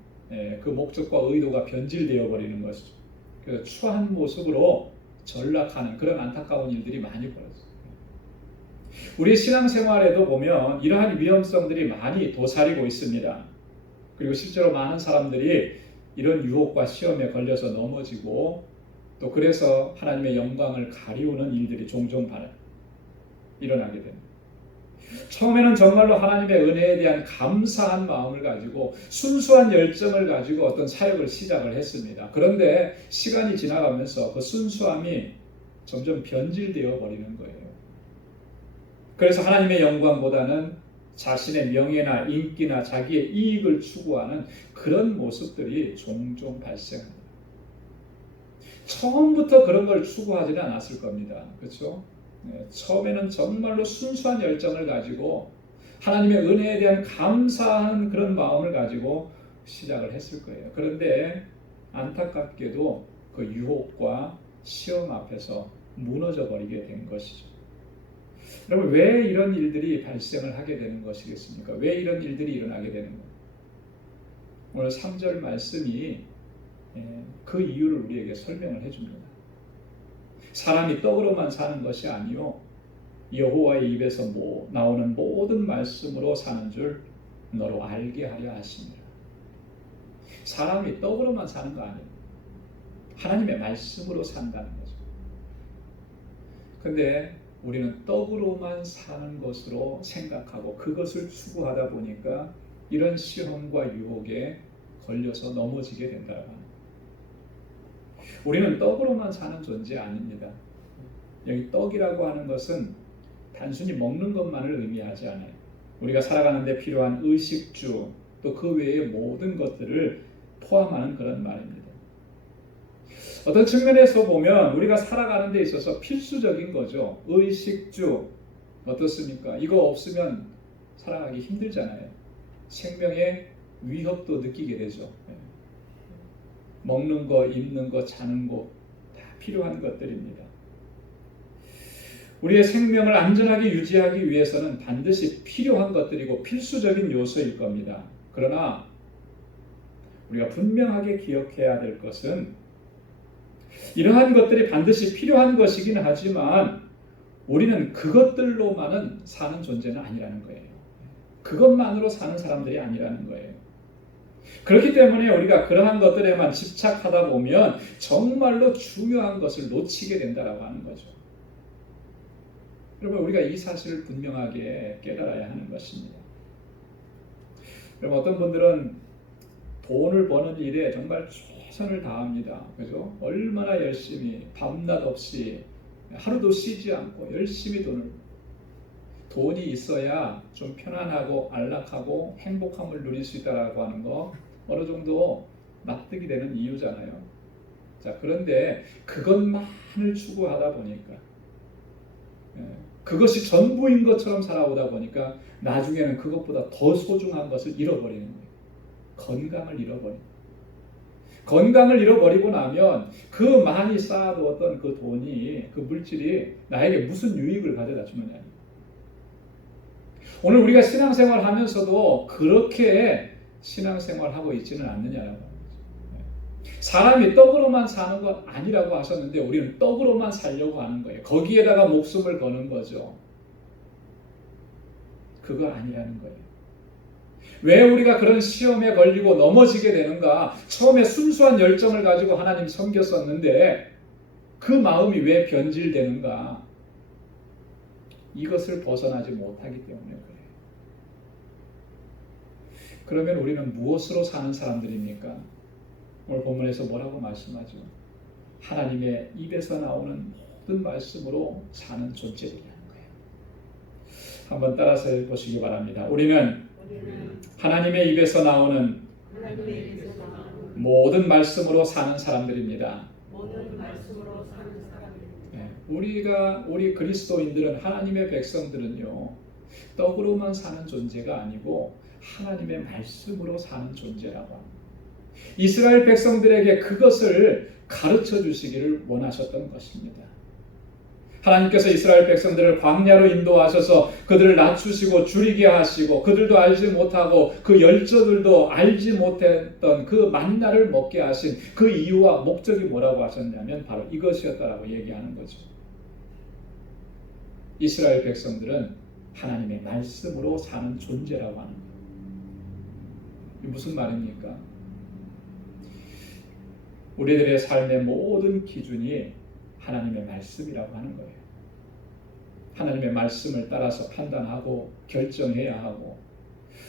그 목적과 의도가 변질되어 버리는 것이죠. 그래서 추한 모습으로 전락하는 그런 안타까운 일들이 많이 벌어져요. 우리 신앙생활에도 보면 이러한 위험성들이 많이 도사리고 있습니다. 그리고 실제로 많은 사람들이 이런 유혹과 시험에 걸려서 넘어지고 또 그래서 하나님의 영광을 가리우는 일들이 종종 일어나게 됩니다. 처음에는 정말로 하나님의 은혜에 대한 감사한 마음을 가지고 순수한 열정을 가지고 어떤 사역을 시작을 했습니다. 그런데 시간이 지나가면서 그 순수함이 점점 변질되어 버리는 거예요. 그래서 하나님의 영광보다는 자신의 명예나 인기나 자기의 이익을 추구하는 그런 모습들이 종종 발생합니다. 처음부터 그런 걸 추구하지는 않았을 겁니다. 그렇죠? 처음에는 정말로 순수한 열정을 가지고 하나님의 은혜에 대한 감사한 그런 마음을 가지고 시작을 했을 거예요. 그런데 안타깝게도 그 유혹과 시험 앞에서 무너져 버리게 된 것이죠. 여러분 왜 이런 일들이 발생을 하게 되는 것이겠습니까? 왜 이런 일들이 일어나게 되는 거예요? 오늘 3절 말씀이 그 이유를 우리에게 설명을 해줍니다. 사람이 떡으로만 사는 것이 아니요 여호와의 입에서 나오는 모든 말씀으로 사는 줄 너로 알게 하려 하십니다. 사람이 떡으로만 사는 거 아니에요. 하나님의 말씀으로 산다는 거죠. 근데 우리는 떡으로만 사는 것으로 생각하고 그것을 추구하다 보니까 이런 시험과 유혹에 걸려서 넘어지게 된다고 합니다. 우리는 떡으로만 사는 존재 아닙니다. 여기 떡이라고 하는 것은 단순히 먹는 것만을 의미하지 않아요. 우리가 살아가는 데 필요한 의식주 또 그 외의 모든 것들을 포함하는 그런 말입니다. 어떤 측면에서 보면 우리가 살아가는 데 있어서 필수적인 거죠. 의식주 어떻습니까? 이거 없으면 살아가기 힘들잖아요. 생명의 위협도 느끼게 되죠. 먹는 거, 입는 거, 자는 거 다 필요한 것들입니다. 우리의 생명을 안전하게 유지하기 위해서는 반드시 필요한 것들이고 필수적인 요소일 겁니다. 그러나 우리가 분명하게 기억해야 될 것은 이러한 것들이 반드시 필요한 것이긴 하지만 우리는 그것들로만은 사는 존재는 아니라는 거예요. 그것만으로 사는 사람들이 아니라는 거예요. 그렇기 때문에 우리가 그러한 것들에만 집착하다 보면 정말로 중요한 것을 놓치게 된다라고 하는 거죠. 여러분, 우리가 이 사실을 분명하게 깨달아야 하는 것입니다. 여러분, 어떤 분들은 돈을 버는 일에 정말 최선을 다합니다. 그죠? 얼마나 열심히 밤낮 없이 하루도 쉬지 않고 열심히 돈이 있어야 좀 편안하고 안락하고 행복함을 누릴 수 있다라고 하는 거 어느 정도 납득이 되는 이유잖아요. 자, 그런데 그것만을 추구하다 보니까 그것이 전부인 것처럼 살아오다 보니까 나중에는 그것보다 더 소중한 것을 잃어버리는 거예요. 건강을 잃어버리고 나면 그 많이 쌓아두었던 그 돈이, 그 물질이 나에게 무슨 유익을 가져다 주느냐. 오늘 우리가 신앙생활 하면서도 그렇게 신앙생활하고 있지는 않느냐라고 하는 거죠. 사람이 떡으로만 사는 건 아니라고 하셨는데 우리는 떡으로만 살려고 하는 거예요. 거기에다가 목숨을 거는 거죠. 그거 아니라는 거예요. 왜 우리가 그런 시험에 걸리고 넘어지게 되는가? 처음에 순수한 열정을 가지고 하나님 섬겼었는데 그 마음이 왜 변질되는가? 이것을 벗어나지 못하기 때문에 그래요. 그러면 우리는 무엇으로 사는 사람들입니까? 오늘 본문에서 뭐라고 말씀하죠? 하나님의 입에서 나오는 모든 말씀으로 사는 존재들이라는 거예요. 한번 따라서 보시기 바랍니다. 우리는 하나님의 입에서 나오는 모든 말씀으로 사는 사람들입니다. 우리 그리스도인들은, 하나님의 백성들은요, 떡으로만 사는 존재가 아니고 하나님의 말씀으로 사는 존재라고 합니다. 이스라엘 백성들에게 그것을 가르쳐 주시기를 원하셨던 것입니다. 하나님께서 이스라엘 백성들을 광야로 인도하셔서 그들을 낮추시고 줄이게 하시고 그들도 알지 못하고 그 열조들도 알지 못했던 그 만나를 먹게 하신 그 이유와 목적이 뭐라고 하셨냐면 바로 이것이었다라고 얘기하는 거죠. 이스라엘 백성들은 하나님의 말씀으로 사는 존재라고 하는 거예요. 이게 무슨 말입니까? 우리들의 삶의 모든 기준이 하나님의 말씀이라고 하는 거예요. 하나님의 말씀을 따라서 판단하고 결정해야 하고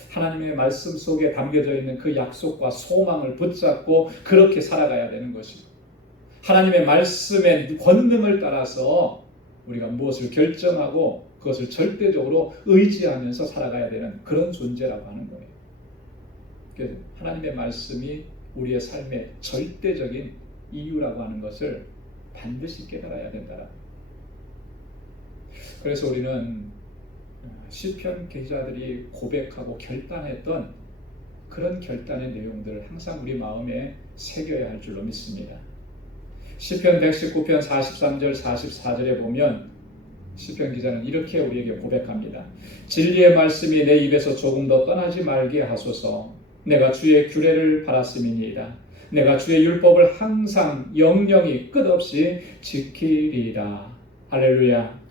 하나님의 말씀 속에 담겨져 있는 그 약속과 소망을 붙잡고 그렇게 살아가야 되는 것이고 하나님의 말씀의 권능을 따라서 우리가 무엇을 결정하고 그것을 절대적으로 의지하면서 살아가야 되는 그런 존재라고 하는 거예요. 그래서 하나님의 말씀이 우리의 삶의 절대적인 이유라고 하는 것을 반드시 깨달아야 된다. 그래서 우리는 시편 기자들이 고백하고 결단했던 그런 결단의 내용들을 항상 우리 마음에 새겨야 할 줄로 믿습니다. 시편 119편 43절 44절에 보면 시편 기자는 이렇게 우리에게 고백합니다. 진리의 말씀이 내 입에서 조금 더 떠나지 말게 하소서. 내가 주의 규례를 바랐음이니이다. 내가 주의 율법을 항상 영영이 끝없이 지키리라. 할렐루야.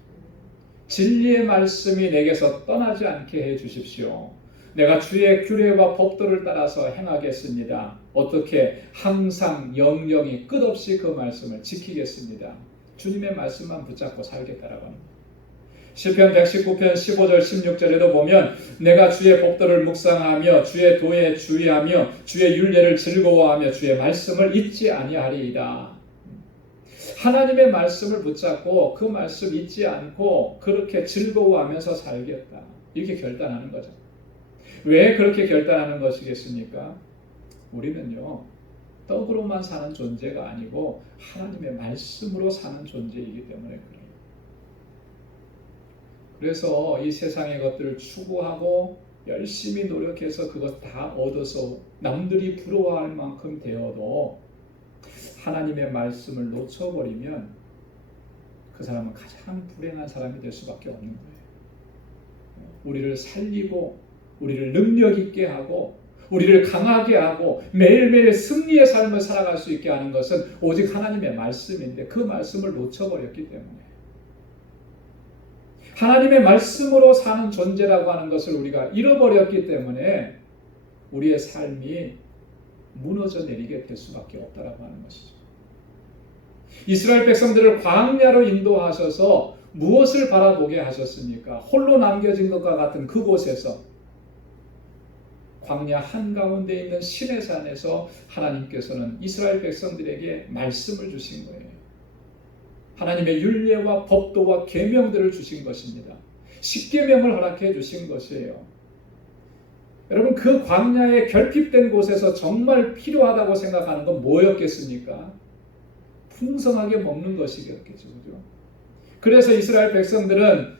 진리의 말씀이 내게서 떠나지 않게 해 주십시오. 내가 주의 규례와 법도를 따라서 행하겠습니다. 어떻게? 항상 영영이 끝없이 그 말씀을 지키겠습니다. 주님의 말씀만 붙잡고 살겠다라고 합니다. 시편 119편 15절 16절에도 보면 내가 주의 법도를 묵상하며 주의 도에 주의하며 주의 율례를 즐거워하며 주의 말씀을 잊지 아니하리이다. 하나님의 말씀을 붙잡고 그 말씀 잊지 않고 그렇게 즐거워하면서 살겠다. 이렇게 결단하는 거죠. 왜 그렇게 결단하는 것이겠습니까? 우리는요, 떡으로만 사는 존재가 아니고 하나님의 말씀으로 사는 존재이기 때문에 그래요. 그래서 이 세상의 것들을 추구하고 열심히 노력해서 그것 다 얻어서 남들이 부러워할 만큼 되어도 하나님의 말씀을 놓쳐버리면 그 사람은 가장 불행한 사람이 될 수밖에 없는 거예요. 우리를 살리고 우리를 능력 있게 하고 우리를 강하게 하고 매일매일 승리의 삶을 살아갈 수 있게 하는 것은 오직 하나님의 말씀인데 그 말씀을 놓쳐버렸기 때문에 하나님의 말씀으로 사는 존재라고 하는 것을 우리가 잃어버렸기 때문에 우리의 삶이 무너져 내리게 될 수밖에 없다라고 하는 것이죠. 이스라엘 백성들을 광야로 인도하셔서 무엇을 바라보게 하셨습니까? 홀로 남겨진 것과 같은 그곳에서 광야 한가운데 있는 시내산에서 하나님께서는 이스라엘 백성들에게 말씀을 주신 거예요. 하나님의 율례와 법도와 계명들을 주신 것입니다. 십계명을 허락해 주신 것이에요. 여러분, 그 광야에 결핍된 곳에서 정말 필요하다고 생각하는 건 뭐였겠습니까? 풍성하게 먹는 것이겠죠. 그죠? 그래서 이스라엘 백성들은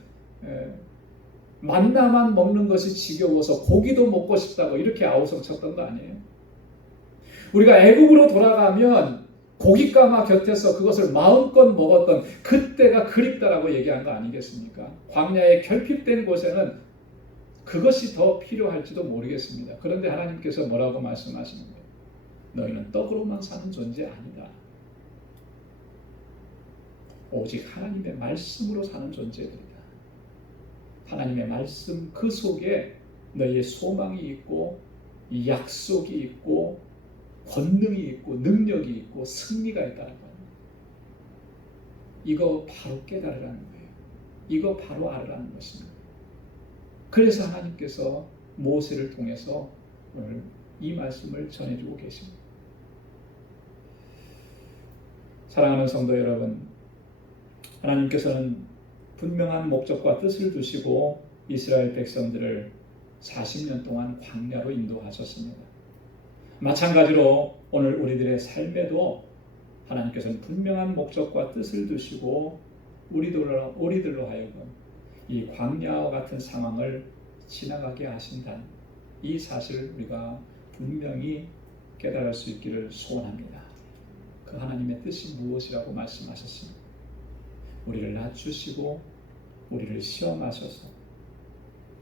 만나만 먹는 것이 지겨워서 고기도 먹고 싶다고 이렇게 아우성쳤던 거 아니에요? 우리가 애굽으로 돌아가면 고깃가마 곁에서 그것을 마음껏 먹었던 그때가 그립다라고 얘기한 거 아니겠습니까? 광야에 결핍된 곳에는 그것이 더 필요할지도 모르겠습니다. 그런데 하나님께서 뭐라고 말씀하시는 거예요? 너희는 떡으로만 사는 존재 아니다. 오직 하나님의 말씀으로 사는 존재들이다. 하나님의 말씀 그 속에 너희의 소망이 있고 약속이 있고 권능이 있고 능력이 있고 승리가 있다는 거예요. 이거 바로 깨달으라는 거예요. 이거 바로 알으라는 것입니다. 그래서 하나님께서 모세를 통해서 오늘 이 말씀을 전해주고 계십니다. 사랑하는 성도 여러분, 하나님께서는 분명한 목적과 뜻을 두시고 이스라엘 백성들을 40년 동안 광야로 인도하셨습니다. 마찬가지로 오늘 우리들의 삶에도 하나님께서는 분명한 목적과 뜻을 두시고 우리들로 하여금 이 광야와 같은 상황을 지나가게 하신다는 이 사실을 우리가 분명히 깨달을 수 있기를 소원합니다. 그 하나님의 뜻이 무엇이라고 말씀하셨습니다. 우리를 낮추시고 우리를 시험하셔서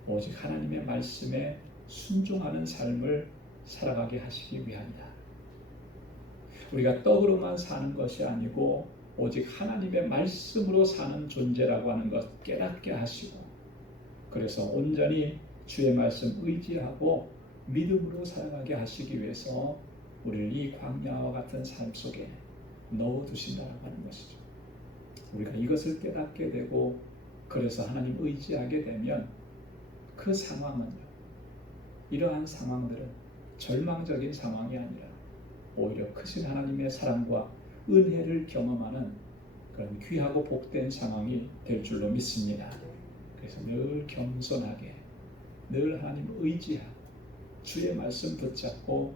오직 하나님의 말씀에 순종하는 삶을 살아가게 하시기 위함이다. 우리가 떡으로만 사는 것이 아니고 오직 하나님의 말씀으로 사는 존재라고 하는 것 깨닫게 하시고 그래서 온전히 주의 말씀 의지하고 믿음으로 살아가게 하시기 위해서 우리를 이 광야와 같은 삶 속에 넣어두신다고 하는 것이죠. 우리가 이것을 깨닫게 되고 그래서 하나님 의지하게 되면 그 상황은요, 이러한 상황들은 절망적인 상황이 아니라 오히려 크신 하나님의 사랑과 은혜를 경험하는 그런 귀하고 복된 상황이 될 줄로 믿습니다. 그래서 늘 겸손하게 늘 하나님 의지하고 주의 말씀 붙잡고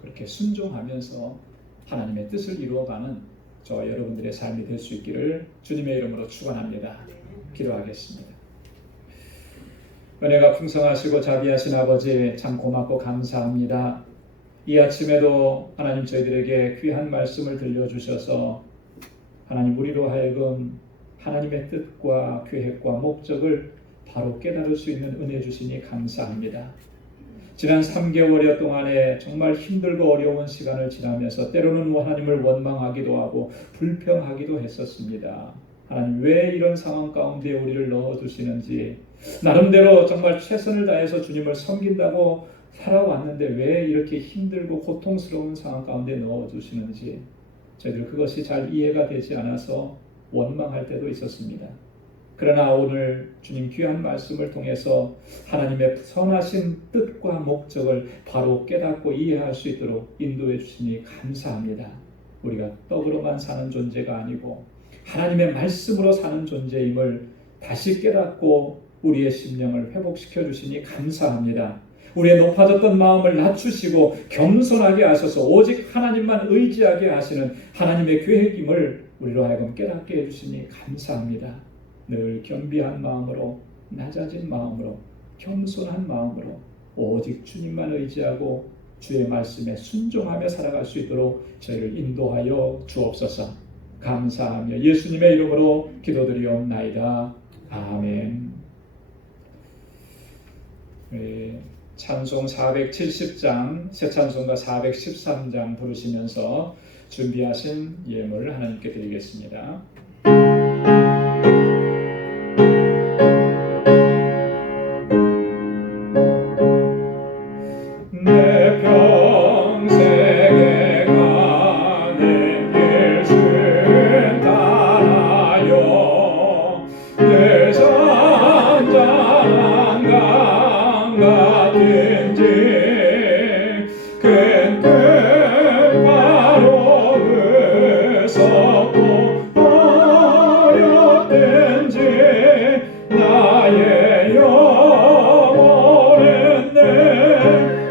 그렇게 순종하면서 하나님의 뜻을 이루어가는 저와 여러분들의 삶이 될 수 있기를 주님의 이름으로 축원합니다. 기도하겠습니다. 은혜가 풍성하시고 자비하신 아버지 참 고맙고 감사합니다. 이 아침에도 하나님 저희들에게 귀한 말씀을 들려주셔서 하나님 우리로 하여금 하나님의 뜻과 계획과 목적을 바로 깨달을 수 있는 은혜 주시니 감사합니다. 지난 3개월여 동안에 정말 힘들고 어려운 시간을 지나면서 때로는 하나님을 원망하기도 하고 불평하기도 했었습니다. 하나님 왜 이런 상황 가운데 우리를 넣어두시는지 나름대로 정말 최선을 다해서 주님을 섬긴다고 살아왔는데 왜 이렇게 힘들고 고통스러운 상황 가운데 넣어주시는지 저희들 그것이 잘 이해가 되지 않아서 원망할 때도 있었습니다. 그러나 오늘 주님 귀한 말씀을 통해서 하나님의 선하신 뜻과 목적을 바로 깨닫고 이해할 수 있도록 인도해 주시니 감사합니다. 우리가 떡으로만 사는 존재가 아니고 하나님의 말씀으로 사는 존재임을 다시 깨닫고 우리의 심령을 회복시켜 주시니 감사합니다. 우리의 높아졌던 마음을 낮추시고 겸손하게 하셔서 오직 하나님만 의지하게 하시는 하나님의 계획임을 우리로 하여금 깨닫게 해주시니 감사합니다. 늘 겸비한 마음으로, 낮아진 마음으로, 겸손한 마음으로 오직 주님만 의지하고 주의 말씀에 순종하며 살아갈 수 있도록 저희를 인도하여 주옵소서. 감사하며 예수님의 이름으로 기도드리옵나이다. 아멘. 찬송 470장, 새 찬송가 413장 부르시면서 준비하신 예물을 하나님께 드리겠습니다. 내 평생에 가는 길을 따라요 내 잔잔한 강 같은지 큰 바로 무섭고 어렵든지 나의 영혼은 늘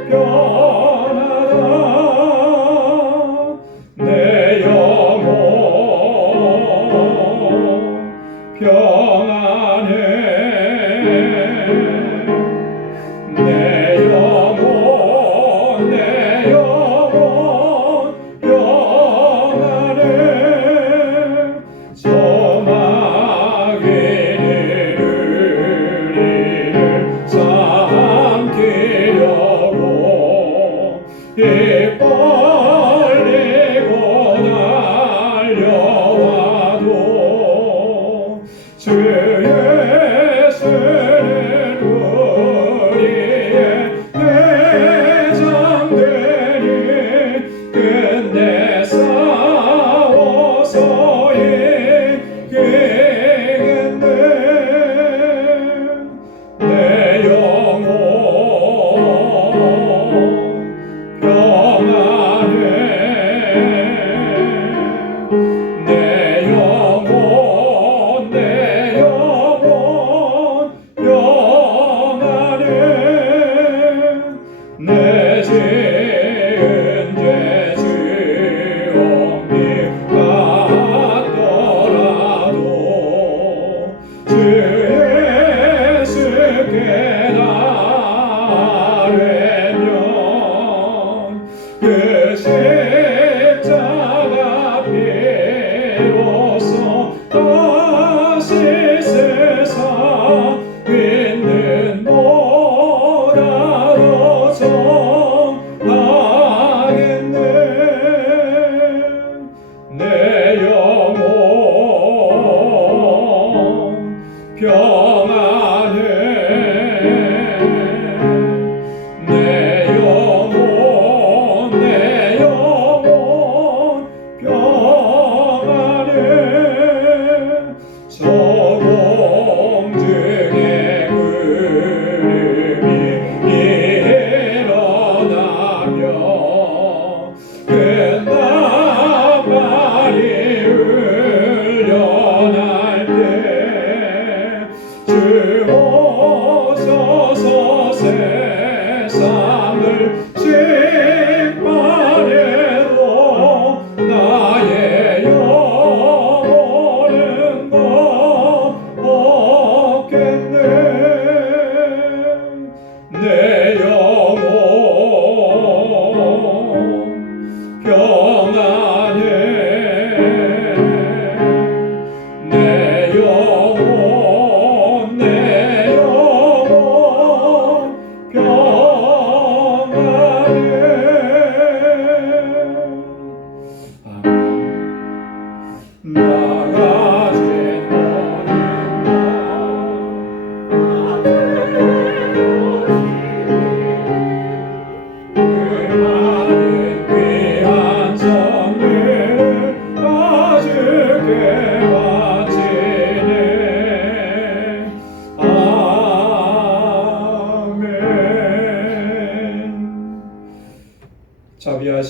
변하다 내 영혼 평안해 내 영혼 평안해 소망이 우리를 삼키려고 입 벌리고 달려와도 주 예수는 우리의 대장되니 끝내 싸워서 이기겠네 내 영혼 평안해 내 영혼 평안해 내 지은 죄 주옵니 같더라도 주 예수께 나르면 그 십자가 피로써 다시 세상 있는 뭐라도 정하겠네 내 영혼 평안해 내 영혼 평안해 소금 중에 구름이 일어나며 끝나발이 울려날 때 주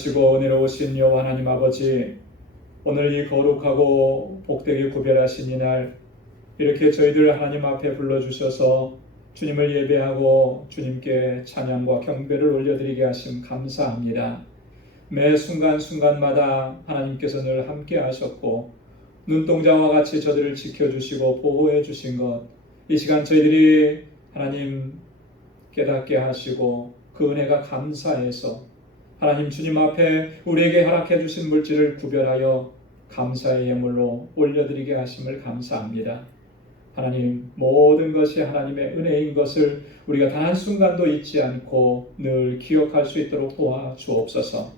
자비하시고 은혜로우신 여호와 하나님 아버지, 오늘 이 거룩하고 복되게 구별하신 이날 이렇게 저희들 하나님 앞에 불러주셔서 주님을 예배하고 주님께 찬양과 경배를 올려드리게 하심 감사합니다. 매 순간순간마다 하나님께서 늘 함께 하셨고 눈동자와 같이 저들을 지켜주시고 보호해 주신 것, 이 시간 저희들이 하나님 깨닫게 하시고 그 은혜가 감사해서 하나님 주님 앞에 우리에게 허락해 주신 물질을 구별하여 감사의 예물로 올려드리게 하심을 감사합니다. 하나님, 모든 것이 하나님의 은혜인 것을 우리가 단 한순간도 잊지 않고 늘 기억할 수 있도록 도와주옵소서.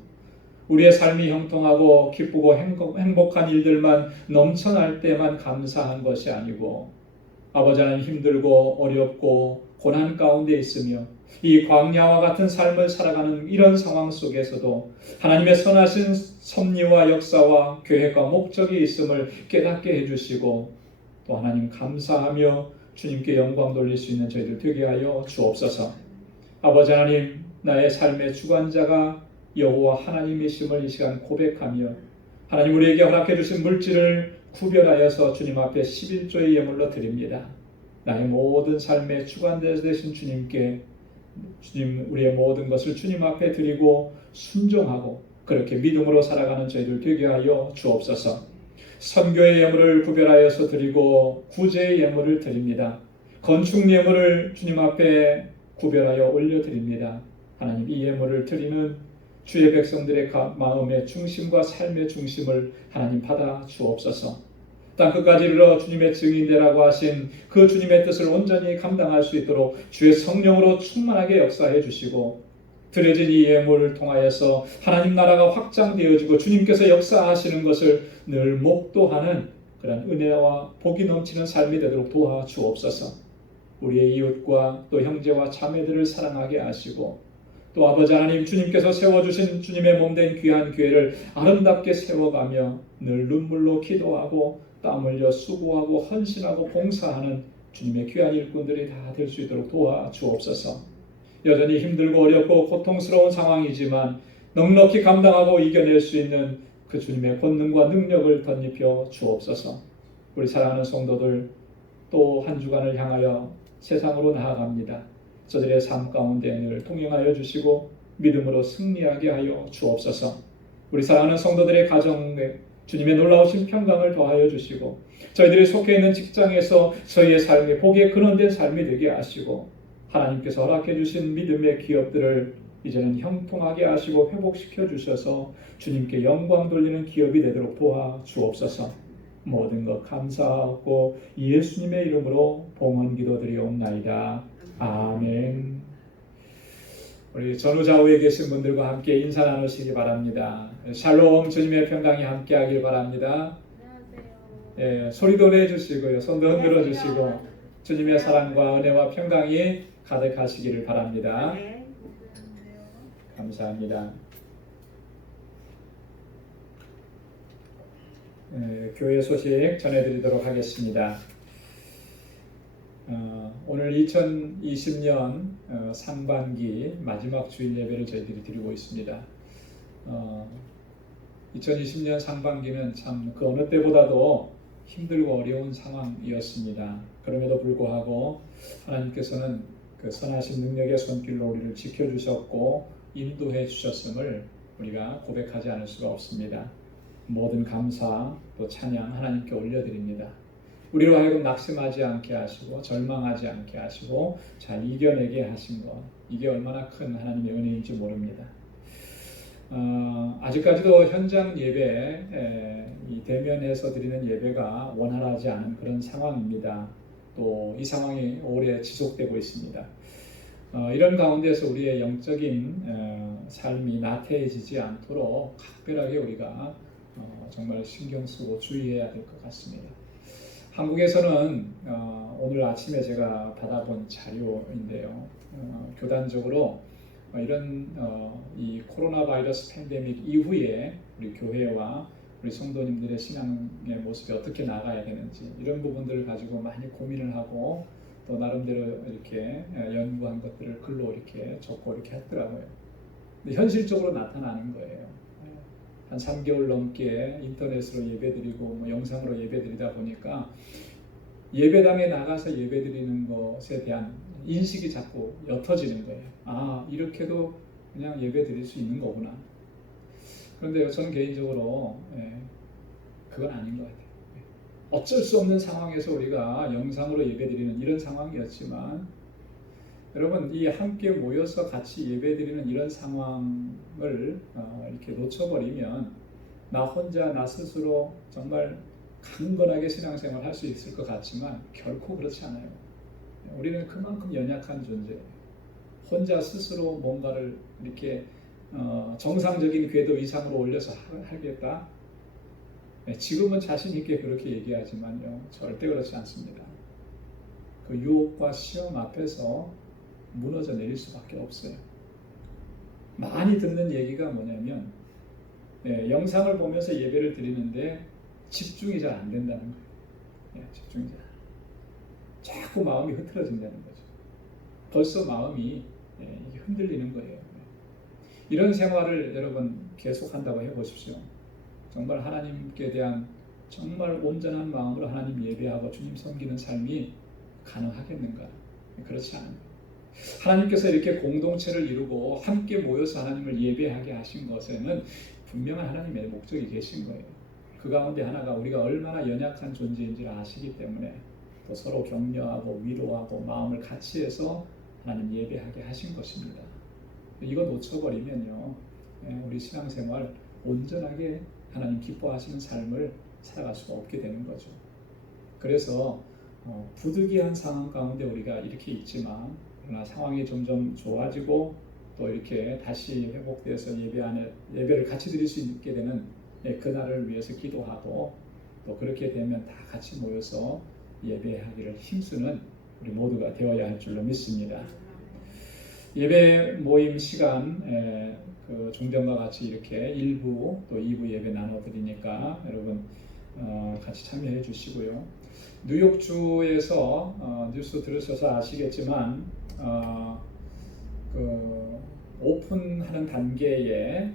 우리의 삶이 형통하고 기쁘고 행복한 일들만 넘쳐날 때만 감사한 것이 아니고, 아버지 하나님, 힘들고 어렵고 고난 가운데 있으며 이 광야와 같은 삶을 살아가는 이런 상황 속에서도 하나님의 선하신 섭리와 역사와 계획과 목적이 있음을 깨닫게 해주시고, 또 하나님 감사하며 주님께 영광 돌릴 수 있는 저희들 되게 하여 주옵소서. 아버지 하나님, 나의 삶의 주관자가 여호와 하나님이심을 이 시간 고백하며 하나님 우리에게 허락해 주신 물질을 구별하여서 주님 앞에 11조의 예물로 드립니다. 나의 모든 삶의 주관자 되신 주님께 주님, 우리의 모든 것을 주님 앞에 드리고 순종하고 그렇게 믿음으로 살아가는 저희들 되게 하여 주옵소서. 선교의 예물을 구별하여서 드리고 구제의 예물을 드립니다. 건축 예물을 주님 앞에 구별하여 올려드립니다. 하나님, 이 예물을 드리는 주의 백성들의 마음의 중심과 삶의 중심을 하나님 받아 주옵소서. 땅 끝까지 이르러 주님의 증인되라고 하신 그 주님의 뜻을 온전히 감당할 수 있도록 주의 성령으로 충만하게 역사해 주시고, 드려진 이 예물을 통하여서 하나님 나라가 확장되어지고 주님께서 역사하시는 것을 늘 목도하는 그런 은혜와 복이 넘치는 삶이 되도록 도와주옵소서. 우리의 이웃과 또 형제와 자매들을 사랑하게 하시고, 또 아버지 하나님, 주님께서 세워주신 주님의 몸된 귀한 교회를 아름답게 세워가며 늘 눈물로 기도하고 땀 흘려 수고하고 헌신하고 봉사하는 주님의 귀한 일꾼들이 다 될 수 있도록 도와주옵소서. 여전히 힘들고 어렵고 고통스러운 상황이지만 넉넉히 감당하고 이겨낼 수 있는 그 주님의 권능과 능력을 덧입혀 주옵소서. 우리 사랑하는 성도들, 또 한 주간을 향하여 세상으로 나아갑니다. 저들의 삶 가운데 늘 동행하여 주시고 믿음으로 승리하게 하여 주옵소서. 우리 사랑하는 성도들의 가정에 주님의 놀라우신 평강을 더하여 주시고, 저희들이 속해 있는 직장에서 저희의 삶이 복의 근원된 삶이 되게 하시고, 하나님께서 허락해 주신 믿음의 기업들을 이제는 형통하게 하시고 회복시켜 주셔서 주님께 영광 돌리는 기업이 되도록 도와주옵소서. 모든 것 감사하고 예수님의 이름으로 봉헌 기도드리옵나이다. 아멘. 우리 전후좌우에 계신 분들과 함께 인사 나누시기 바랍니다. 샬롬, 주님의 평강이 함께하길 바랍니다. 예, 소리도 내주시고요, 손도 흔들어 주시고 주님의 사랑과 은혜와 평강이 가득하시기를 바랍니다. 감사합니다. 예, 교회 소식 전해드리도록 하겠습니다. 오늘 2020년 상반기 마지막 주일 예배를 저희들이 드리고 있습니다. 2020년 상반기는 참 그 어느 때보다도 힘들고 어려운 상황이었습니다. 그럼에도 불구하고 하나님께서는 그 선하신 능력의 손길로 우리를 지켜주셨고 인도해 주셨음을 우리가 고백하지 않을 수가 없습니다. 모든 감사 또 찬양 하나님께 올려드립니다. 우리로 하여금 낙심하지 않게 하시고 절망하지 않게 하시고 잘 이겨내게 하신 것, 이게 얼마나 큰 하나님의 은혜인지 모릅니다. 아직까지도 현장 예배, 이 대면에서 드리는 예배가 원활하지 않은 그런 상황입니다. 또 이 상황이 오래 지속되고 있습니다. 이런 가운데서 우리의 영적인 삶이 나태해지지 않도록 각별하게 우리가 정말 신경 쓰고 주의해야 될 것 같습니다. 한국에서는 오늘 아침에 제가 받아본 자료인데요, 교단적으로 이런 이 코로나 바이러스 팬데믹 이후에 우리 교회와 우리 성도님들의 신앙의 모습이 어떻게 나가야 되는지 이런 부분들을 가지고 많이 고민을 하고 또 나름대로 이렇게 연구한 것들을 글로 이렇게 적고 이렇게 했더라고요. 근데 현실적으로 나타나는 거예요. 한 3개월 넘게 인터넷으로 예배드리고 뭐 영상으로 예배드리다 보니까 예배당에 나가서 예배드리는 것에 대한 인식이 자꾸 옅어지는 거예요. 아, 이렇게도 그냥 예배드릴 수 있는 거구나. 그런데 저는 개인적으로 그건 아닌 것 같아요. 어쩔 수 없는 상황에서 우리가 영상으로 예배드리는 이런 상황이었지만, 여러분, 이 함께 모여서 같이 예배드리는 이런 상황을 이렇게 놓쳐버리면 나 혼자 나 스스로 정말 강건하게 신앙생활 할 수 있을 것 같지만 결코 그렇지 않아요. 우리는 그만큼 연약한 존재예요. 혼자 스스로 뭔가를 이렇게 정상적인 궤도 이상으로 올려서 하겠다. 지금은 자신 있게 그렇게 얘기하지만요, 절대 그렇지 않습니다. 그 유혹과 시험 앞에서 무너져 내릴 수밖에 없어요. 많이 듣는 얘기가 뭐냐면, 영상을 보면서 예배를 드리는데 집중이 잘 안 된다는 거예요. 집중이 잘. 자꾸 마음이 흐트러진다는 거죠. 벌써 마음이 흔들리는 거예요. 이런 생활을 여러분 계속 한다고 해보십시오. 정말 하나님께 대한 정말 온전한 마음으로 하나님 예배하고 주님 섬기는 삶이 가능하겠는가? 그렇지 않아요. 하나님께서 이렇게 공동체를 이루고 함께 모여서 하나님을 예배하게 하신 것에는 분명한 하나님의 목적이 계신 거예요. 그 가운데 하나가 우리가 얼마나 연약한 존재인지를 아시기 때문에 또 서로 격려하고 위로하고 마음을 같이 해서 하나님 예배하게 하신 것입니다. 이거 놓쳐버리면요, 우리 신앙생활 온전하게 하나님 기뻐하시는 삶을 살아갈 수가 없게 되는 거죠. 그래서 부득이한 상황 가운데 우리가 이렇게 있지만, 그러나 상황이 점점 좋아지고 또 이렇게 다시 회복돼서 예배를 같이 드릴 수 있게 되는 그날을 위해서 기도하고, 또 그렇게 되면 다 같이 모여서 예배하기를 힘쓰는 우리 모두가 되어야 할 줄로 믿습니다. 예배 모임 시간 그 종전과 같이 이렇게 1부 또 2부 예배 나눠드리니까 여러분 같이 참여해 주시고요. 뉴욕주에서 뉴스 들으셔서 아시겠지만 그 오픈하는 단계에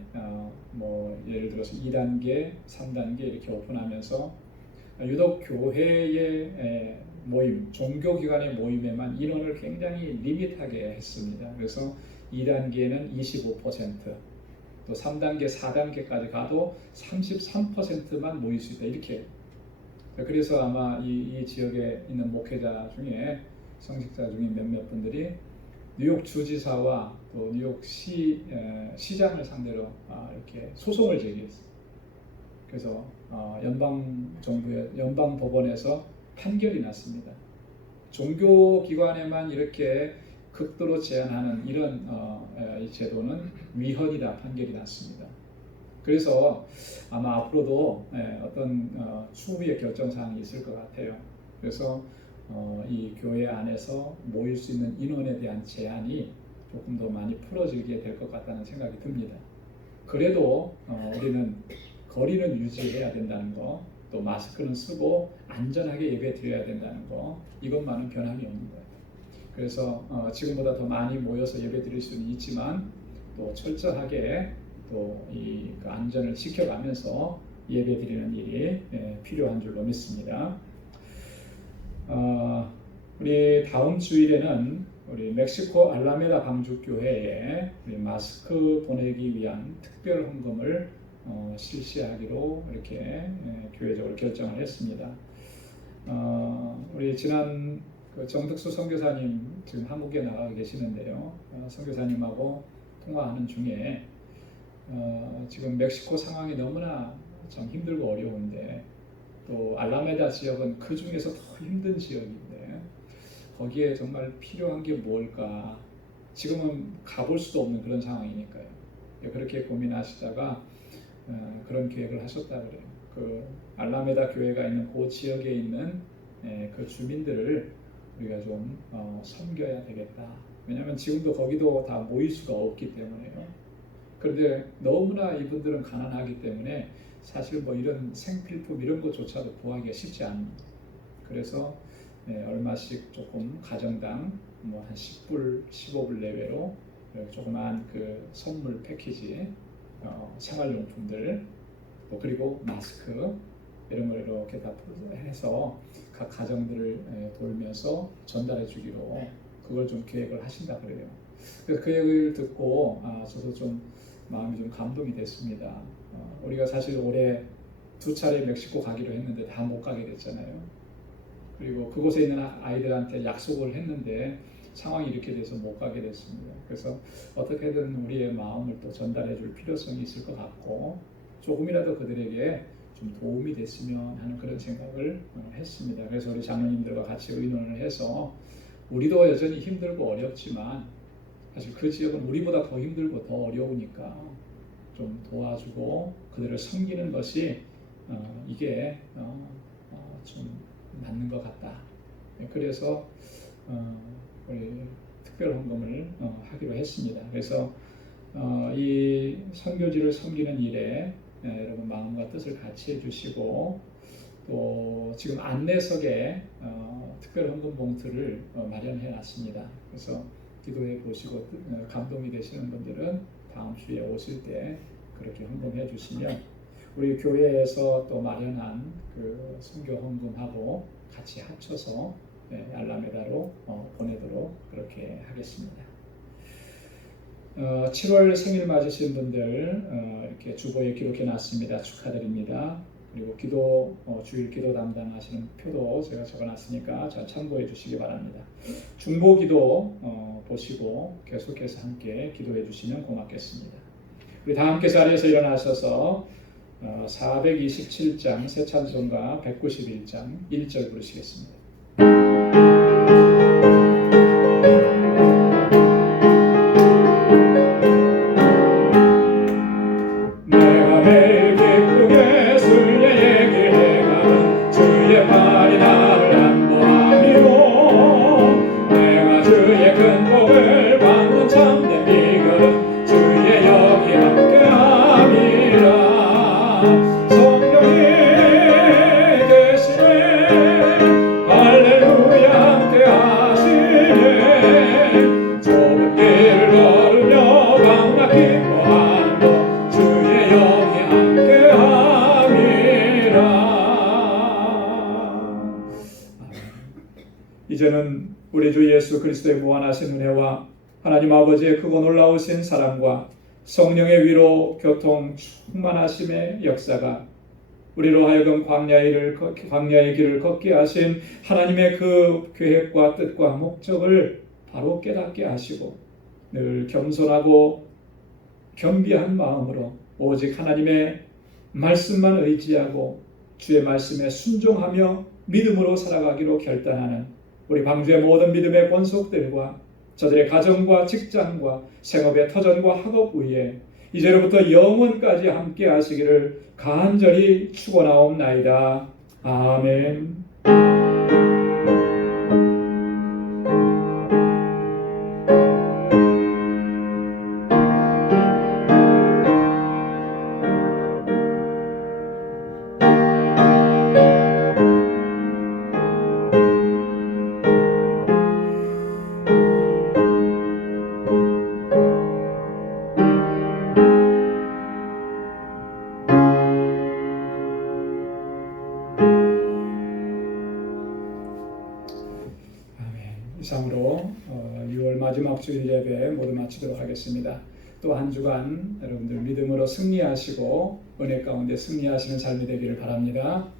뭐 예를 들어서 2단계, 3단계 이렇게 오픈하면서 유독 교회의 모임, 종교기관의 모임에만 인원을 굉장히 리밋하게 했습니다. 그래서 2단계는 25%, 또 3단계, 4단계까지 가도 33%만 모일 수 있다. 이렇게. 그래서 아마 이 지역에 있는 목회자 중에, 성직자 중에 몇몇 분들이 뉴욕 주지사와 또 뉴욕 시장을 상대로 이렇게 소송을 제기했어요. 그래서 연방 법원에서 판결이 났습니다. 종교기관에만 이렇게 극도로 제한하는 이런 이 제도는 위헌이다 판결이 났습니다. 그래서 아마 앞으로도 어떤 추후의 결정사항이 있을 것 같아요. 그래서 이 교회 안에서 모일 수 있는 인원에 대한 제한이 조금 더 많이 풀어지게 될 것 같다는 생각이 듭니다. 그래도 우리는 거리는 유지해야 된다는 거, 또 마스크는 쓰고 안전하게 예배 드려야 된다는 거, 이것만은 변함이 없는 거예요. 그래서 지금보다 더 많이 모여서 예배 드릴 수는 있지만 또 철저하게 또 이 안전을 지켜가면서 예배 드리는 일이 필요한 줄로 믿습니다. 우리 다음 주일에는 우리 멕시코 알라메다 방주교회에 마스크 보내기 위한 특별 헌금을 실시하기로 이렇게 교회적으로 결정을 했습니다. 우리 지난 정득수 선교사님 지금 한국에 나가 계시는데요. 선교사님하고 통화하는 중에 지금 멕시코 상황이 너무나 참 힘들고 어려운데 또 알라메다 지역은 그 중에서 더 힘든 지역인데 거기에 정말 필요한 게 뭘까? 지금은 가볼 수도 없는 그런 상황이니까요. 그렇게 고민하시다가 그런 계획을 하셨다 그래요. 그 알라메다 교회가 있는 그 지역에 있는 그 주민들을 우리가 좀 섬겨야 되겠다. 왜냐하면 지금도 거기도 다 모일 수가 없기 때문에요. 그런데 너무나 이분들은 가난하기 때문에 사실 뭐 이런 생필품 이런 것조차도 구하기가 쉽지 않습니다. 그래서 얼마씩 조금 가정당 뭐 한 10불, 15불 내외로 조그만 그 선물 패키지 생활용품들 또 그리고 마스크 이런 걸 이렇게 다 해서 각 가정들을 돌면서 전달해 주기로 그걸 좀 계획을 하신다 그래요. 그래서 그 얘기를 듣고 저도 좀 마음이 좀 감동이 됐습니다. 우리가 사실 올해 2차례 멕시코 가기로 했는데 다 못 가게 됐잖아요. 그리고 그곳에 있는 아이들한테 약속을 했는데 상황이 이렇게 돼서 못 가게 됐습니다. 그래서 어떻게든 우리의 마음을 또 전달해 줄 필요성이 있을 것 같고 조금이라도 그들에게 좀 도움이 됐으면 하는 그런 생각을 했습니다. 그래서 우리 장로님들과 같이 의논을 해서 우리도 여전히 힘들고 어렵지만 사실 그 지역은 우리보다 더 힘들고 더 어려우니까 좀 도와주고 그들을 섬기는 것이 이게 좀 맞는 것 같다. 그래서 우리 특별 헌금을 하기로 했습니다. 그래서 이 선교지를 섬기는 일에 여러분 마음과 뜻을 같이 해주시고 또 지금 안내석에 특별 헌금 봉투를 마련해 놨습니다. 그래서 기도해 보시고 감동이 되시는 분들은 다음 주에 오실 때 그렇게 헌금해 주시면 우리 교회에서 또 마련한 그 선교 헌금하고 같이 합쳐서 알라메다로 보내도록 그렇게 하겠습니다. 7월 생일 맞으신 분들 이렇게 주보에 기록해 놨습니다. 축하드립니다. 그리고 주일 기도 담당하시는 표도 제가 적어놨으니까 잘 참고해 주시기 바랍니다. 중보 기도 보시고 계속해서 함께 기도해 주시면 고맙겠습니다. 우리 다 함께 자리에서 일어나셔서 427장 새 찬송가 191장 1절 부르시겠습니다. 내가 매일 기쁘게 술례 얘기해가는 주의 팔이 나를 안보함이로 내가 주의 큰 복을 받는 참된 비결은 주의 영이 함께함이라. 성령이 계시네 할렐루야 함께하시네. 좁은 길을 걸으며 강락 기뻐하는 것 주의 영이 함께함이라. 이제는 우리 주 예수 그리스도의 무한하신 은혜와 하나님 아버지의 크고 놀라우신 사랑과 성령의 위로 교통 충만하심의 역사가 우리로 하여금 광야의 길을 걷게 하신 하나님의 그 계획과 뜻과 목적을 바로 깨닫게 하시고 늘 겸손하고 겸비한 마음으로 오직 하나님의 말씀만 의지하고 주의 말씀에 순종하며 믿음으로 살아가기로 결단하는 우리 방주의 모든 믿음의 권속들과 저들의 가정과 직장과 생업의 터전과 학업 위에 이제로부터 영원까지 함께 하시기를 간절히 축원하옵나이다. 아멘. 이상으로 6월 마지막 주일 예배 모두 마치도록 하겠습니다. 또 한 주간 여러분들 믿음으로 승리하시고 은혜 가운데 승리하시는 삶이 되기를 바랍니다.